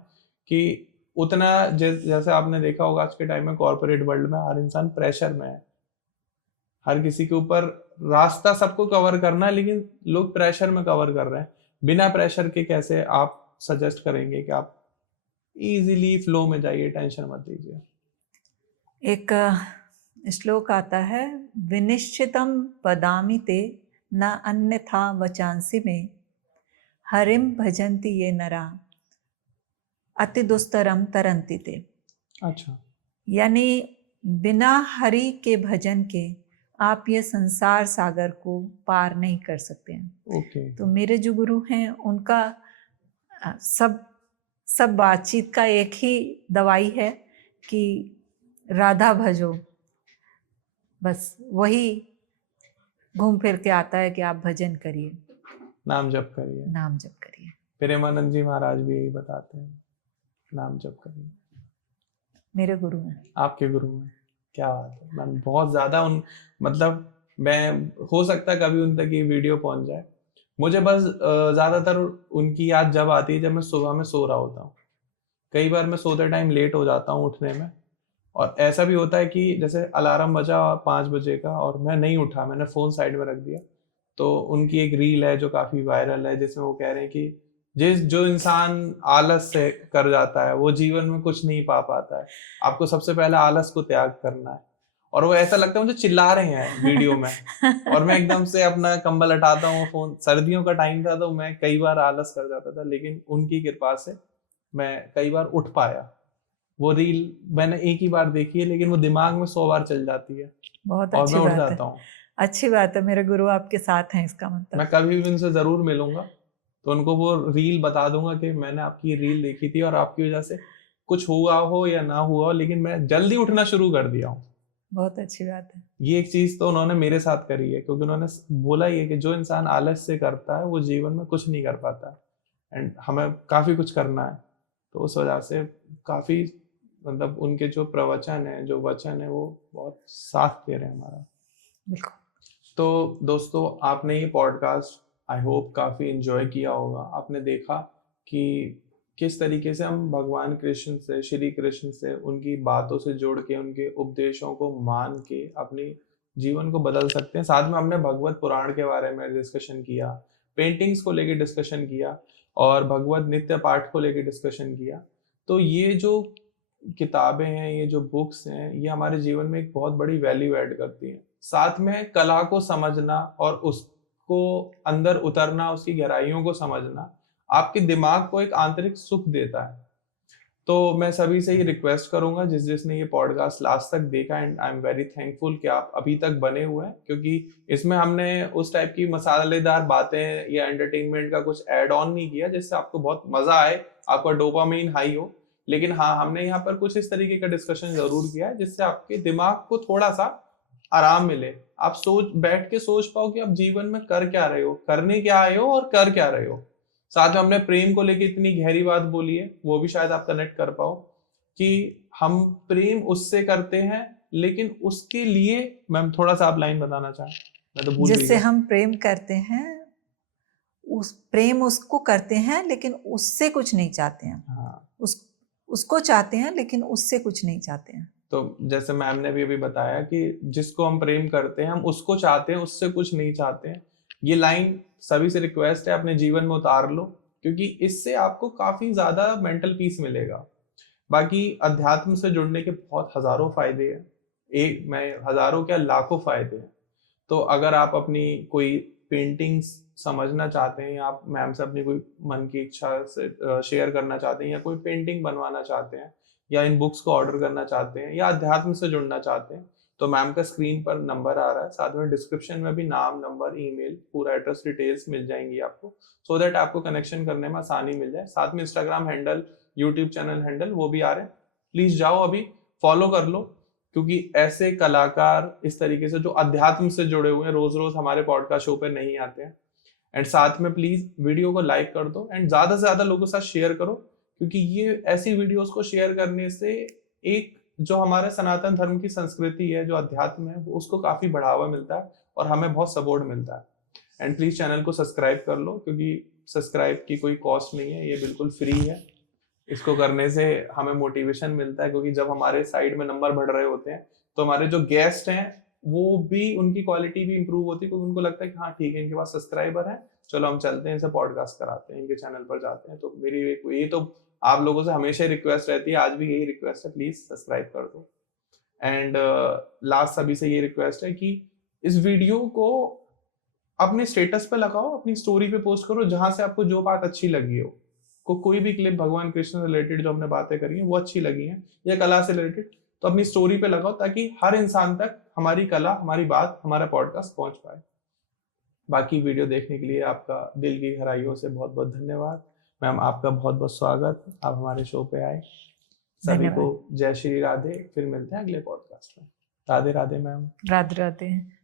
कि उतना जैसे आपने देखा होगा आज के टाइम में कॉर्पोरेट वर्ल्ड में हर इंसान प्रेशर में है, हर किसी के ऊपर रास्ता सबको कवर करना है, लेकिन लोग प्रेशर में कवर कर रहे हैं। बिना प्रेशर के कैसे आप सजेस्ट करेंगे कि आप इजीली फ्लो में जाइए, टेंशन मत लीजिए? एक श्लोक आता है, विनिश्चितम वदामि ते न अन्यथा वचांसि में हरिम भजन्ति ये नरा अति दुस्तरम तरंति ते। अच्छा, यानी बिना हरि के भजन के आप ये संसार सागर को पार नहीं कर सकते हैं। ओके। तो मेरे जो गुरु हैं उनका सब बातचीत का एक ही दवाई है कि राधा भजो, बस वही घूम फिर के आता है कि आप भजन करिए, नाम जप करिए, नाम जप करिए। प्रेमानंद जी महाराज भी यही बताते हैं, नाम जप करिए। मेरे गुरु हैं। आपके गुरु हैं, क्या बात है। मैं बहुत ज्यादा मतलब मैं हो सकता है कभी उन तक ये वीडियो पहुंच जाए, मुझे बस ज्यादातर उनकी याद जब आती है जब मैं सुबह में सो रहा होता हूँ। कई बार मैं सोते टाइम लेट हो जाता हूँ उठने में, और ऐसा भी होता है कि जैसे अलार्म बजा 5 बजे का और मैं नहीं उठा, मैंने फोन साइड में रख दिया, तो उनकी एक रील है जो काफी वायरल है जिसमें वो कह रहे हैं कि जो इंसान आलस से कर जाता है वो जीवन में कुछ नहीं पा पाता है, आपको सबसे पहले आलस को त्याग करना है। और वो ऐसा लगता है मुझे चिल्ला रहे हैं वीडियो में, और मैं एकदम से अपना कंबल हटाता हूँ, फोन, सर्दियों का टाइम था तो मैं कई बार आलस कर जाता था, लेकिन उनकी कृपा से मैं कई बार उठ पाया। वो रील मैंने एक ही बार देखी है, लेकिन वो दिमाग में 100 बार चल जाती है। बहुत और अच्छी मैं उठ बात जाता है। हूँ। अच्छी बात है, मेरे गुरु आपके साथ हैं, इसका मतलब। मैं कभी भी उनसे जरूर मिलूंगा तो उनको वो रील बता दूंगा कि मैंने आपकी रील देखी थी और आपकी वजह से कुछ हुआ हो या ना हुआ हो, लेकिन मैं जल्दी उठना शुरू कर दिया हूँ। बहुत अच्छी बात है। ये एक चीज तो उन्होंने मेरे साथ करी है, क्योंकि उन्होंने बोला ये कि जो इंसान आलस से करता है वो जीवन में कुछ नहीं कर पाता, एंड हमें काफी कुछ करना है। तो उस वजह से काफी मतलब उनके जो प्रवचन है, जो वचन है, वो बहुत साथ दे रहे हैं हमारा। बिल्कुल। तो दोस्तों, आपने ये पॉडकास्ट आई होप काफी एंजॉय किया होगा। आपने देखा कि किस तरीके से हम भगवान कृष्ण से, श्री कृष्ण से, उनकी बातों से जुड़ के, उनके उपदेशों को मान के अपनी जीवन को बदल सकते हैं। साथ में हमने भगवत पुराण के बारे में डिस्कशन किया, पेंटिंग्स को लेके डिस्कशन किया, और भगवत नित्य पाठ को लेके डिस्कशन किया। तो ये जो किताबें हैं, ये जो बुक्स हैं, ये हमारे जीवन में एक बहुत बड़ी वैल्यू ऐड करती हैं। साथ में कला को समझना और को अंदर उतरना, उसकी गहराइयों को समझना आपके दिमाग को एक आंतरिक सुख देता है। तो मैं सभी से ये रिक्वेस्ट करूंगा जिसने ये पॉडकास्ट लास्ट तक देखा, and I am very thankful कि आप अभी तक बने हुए हैं, क्योंकि इसमें हमने उस टाइप की मसालेदार बातें या एंटरटेनमेंट का कुछ ऐड ऑन नहीं किया जिससे आपको बहुत मजा आए, आपका डोपामाइन हाई हो। लेकिन हाँ, हमने यहाँ पर कुछ इस तरीके का डिस्कशन जरूर किया है जिससे आपके दिमाग को थोड़ा सा आराम मिले, आप बैठ के सोच पाओ कि आप जीवन में कर क्या रहे हो, करने क्या आए हो और कर क्या रहे हो। साथ में हमने प्रेम को लेके इतनी गहरी बात बोली है, वो भी शायद आप कनेक्ट कर पाओ कि हम प्रेम उससे करते हैं, लेकिन उसके लिए मैम थोड़ा सा आप लाइन बताना चाहें, मैं तो भूल जिससे हम प्रेम करते हैं, उस प्रेम उसको करते हैं लेकिन उससे कुछ नहीं चाहते हैं। हाँ, उसको चाहते हैं लेकिन उससे कुछ नहीं चाहते हैं। तो जैसे मैम ने भी अभी बताया कि जिसको हम प्रेम करते हैं हम उसको चाहते हैं, उससे कुछ नहीं चाहते हैं। ये लाइन सभी से रिक्वेस्ट है अपने जीवन में उतार लो, क्योंकि इससे आपको काफी ज्यादा मेंटल पीस मिलेगा। बाकी अध्यात्म से जुड़ने के बहुत हजारों फायदे हैं, एक मैं हजारों क्या लाखों फायदे हैं। तो अगर आप अपनी कोई पेंटिंग्स समझना चाहते हैं या आप मैम से अपनी कोई मन की इच्छा से शेयर करना चाहते हैं या कोई पेंटिंग बनवाना चाहते हैं या इन बुक्स को ऑर्डर करना चाहते हैं या अध्यात्म से जुड़ना चाहते हैं, तो मैम का स्क्रीन पर नंबर आ रहा है, साथ में डिस्क्रिप्शन में भी नाम, नंबर, ईमेल, पूरा एड्रेस डिटेल्स मिल जाएंगी आपको, सो दैट आपको कनेक्शन करने में आसानी मिल जाए। साथ में Instagram handle, YouTube channel handle वो भी आ रहे हैं, प्लीज जाओ अभी फॉलो कर लो, क्योंकि ऐसे कलाकार इस तरीके से जो अध्यात्म से जुड़े हुए हैं रोज रोज हमारे पॉडकास्ट शो पे नहीं आते हैं। एंड साथ में प्लीज वीडियो को लाइक कर दो एंड ज्यादा से ज्यादा लोगों के साथ शेयर करो, क्योंकि ये ऐसी वीडियोस को शेयर करने से एक जो हमारे सनातन धर्म की संस्कृति है, जो अध्यात्म है, उसको काफी बढ़ावा मिलता है और हमें बहुत सपोर्ट मिलता है। एंड प्लीज चैनल को सब्सक्राइब कर लो, क्योंकि सब्सक्राइब की कोई कॉस्ट नहीं है, ये बिल्कुल फ्री है। इसको करने से हमें मोटिवेशन मिलता है, क्योंकि जब हमारे साइड में नंबर बढ़ रहे होते हैं तो हमारे जो गेस्ट हैं वो भी, उनकी क्वालिटी भी इंप्रूव होती है, क्योंकि उनको लगता है कि हाँ ठीक है, इनके पास सब्सक्राइबर है, चलो हम चलते हैं इनसे पॉडकास्ट कराते हैं, इनके चैनल पर जाते हैं। तो मेरी ये तो आप लोगों से हमेशा ही रिक्वेस्ट रहती है, आज भी यही रिक्वेस्ट है, प्लीज सब्सक्राइब कर दो। एंड लास्ट सभी से ये रिक्वेस्ट है कि इस वीडियो को अपने स्टेटस पे लगाओ, अपनी स्टोरी पे पोस्ट करो, जहां से आपको जो बात अच्छी लगी हो, कोई भी क्लिप भगवान कृष्ण से रिलेटेड जो हमने बातें करी हैं वो अच्छी लगी हैं या कला से रिलेटेड, तो अपनी स्टोरी पे लगाओ, ताकि हर इंसान तक हमारी कला, हमारी बात, हमारा पॉडकास्ट पहुंच पाए। बाकी वीडियो देखने के लिए आपका दिल की गहराइयों से बहुत बहुत धन्यवाद। मैम आपका बहुत बहुत स्वागत, आप हमारे शो पे आए। सभी को जय श्री राधे, फिर मिलते हैं अगले पॉडकास्ट में। राधे राधे मैम। राधे राधे।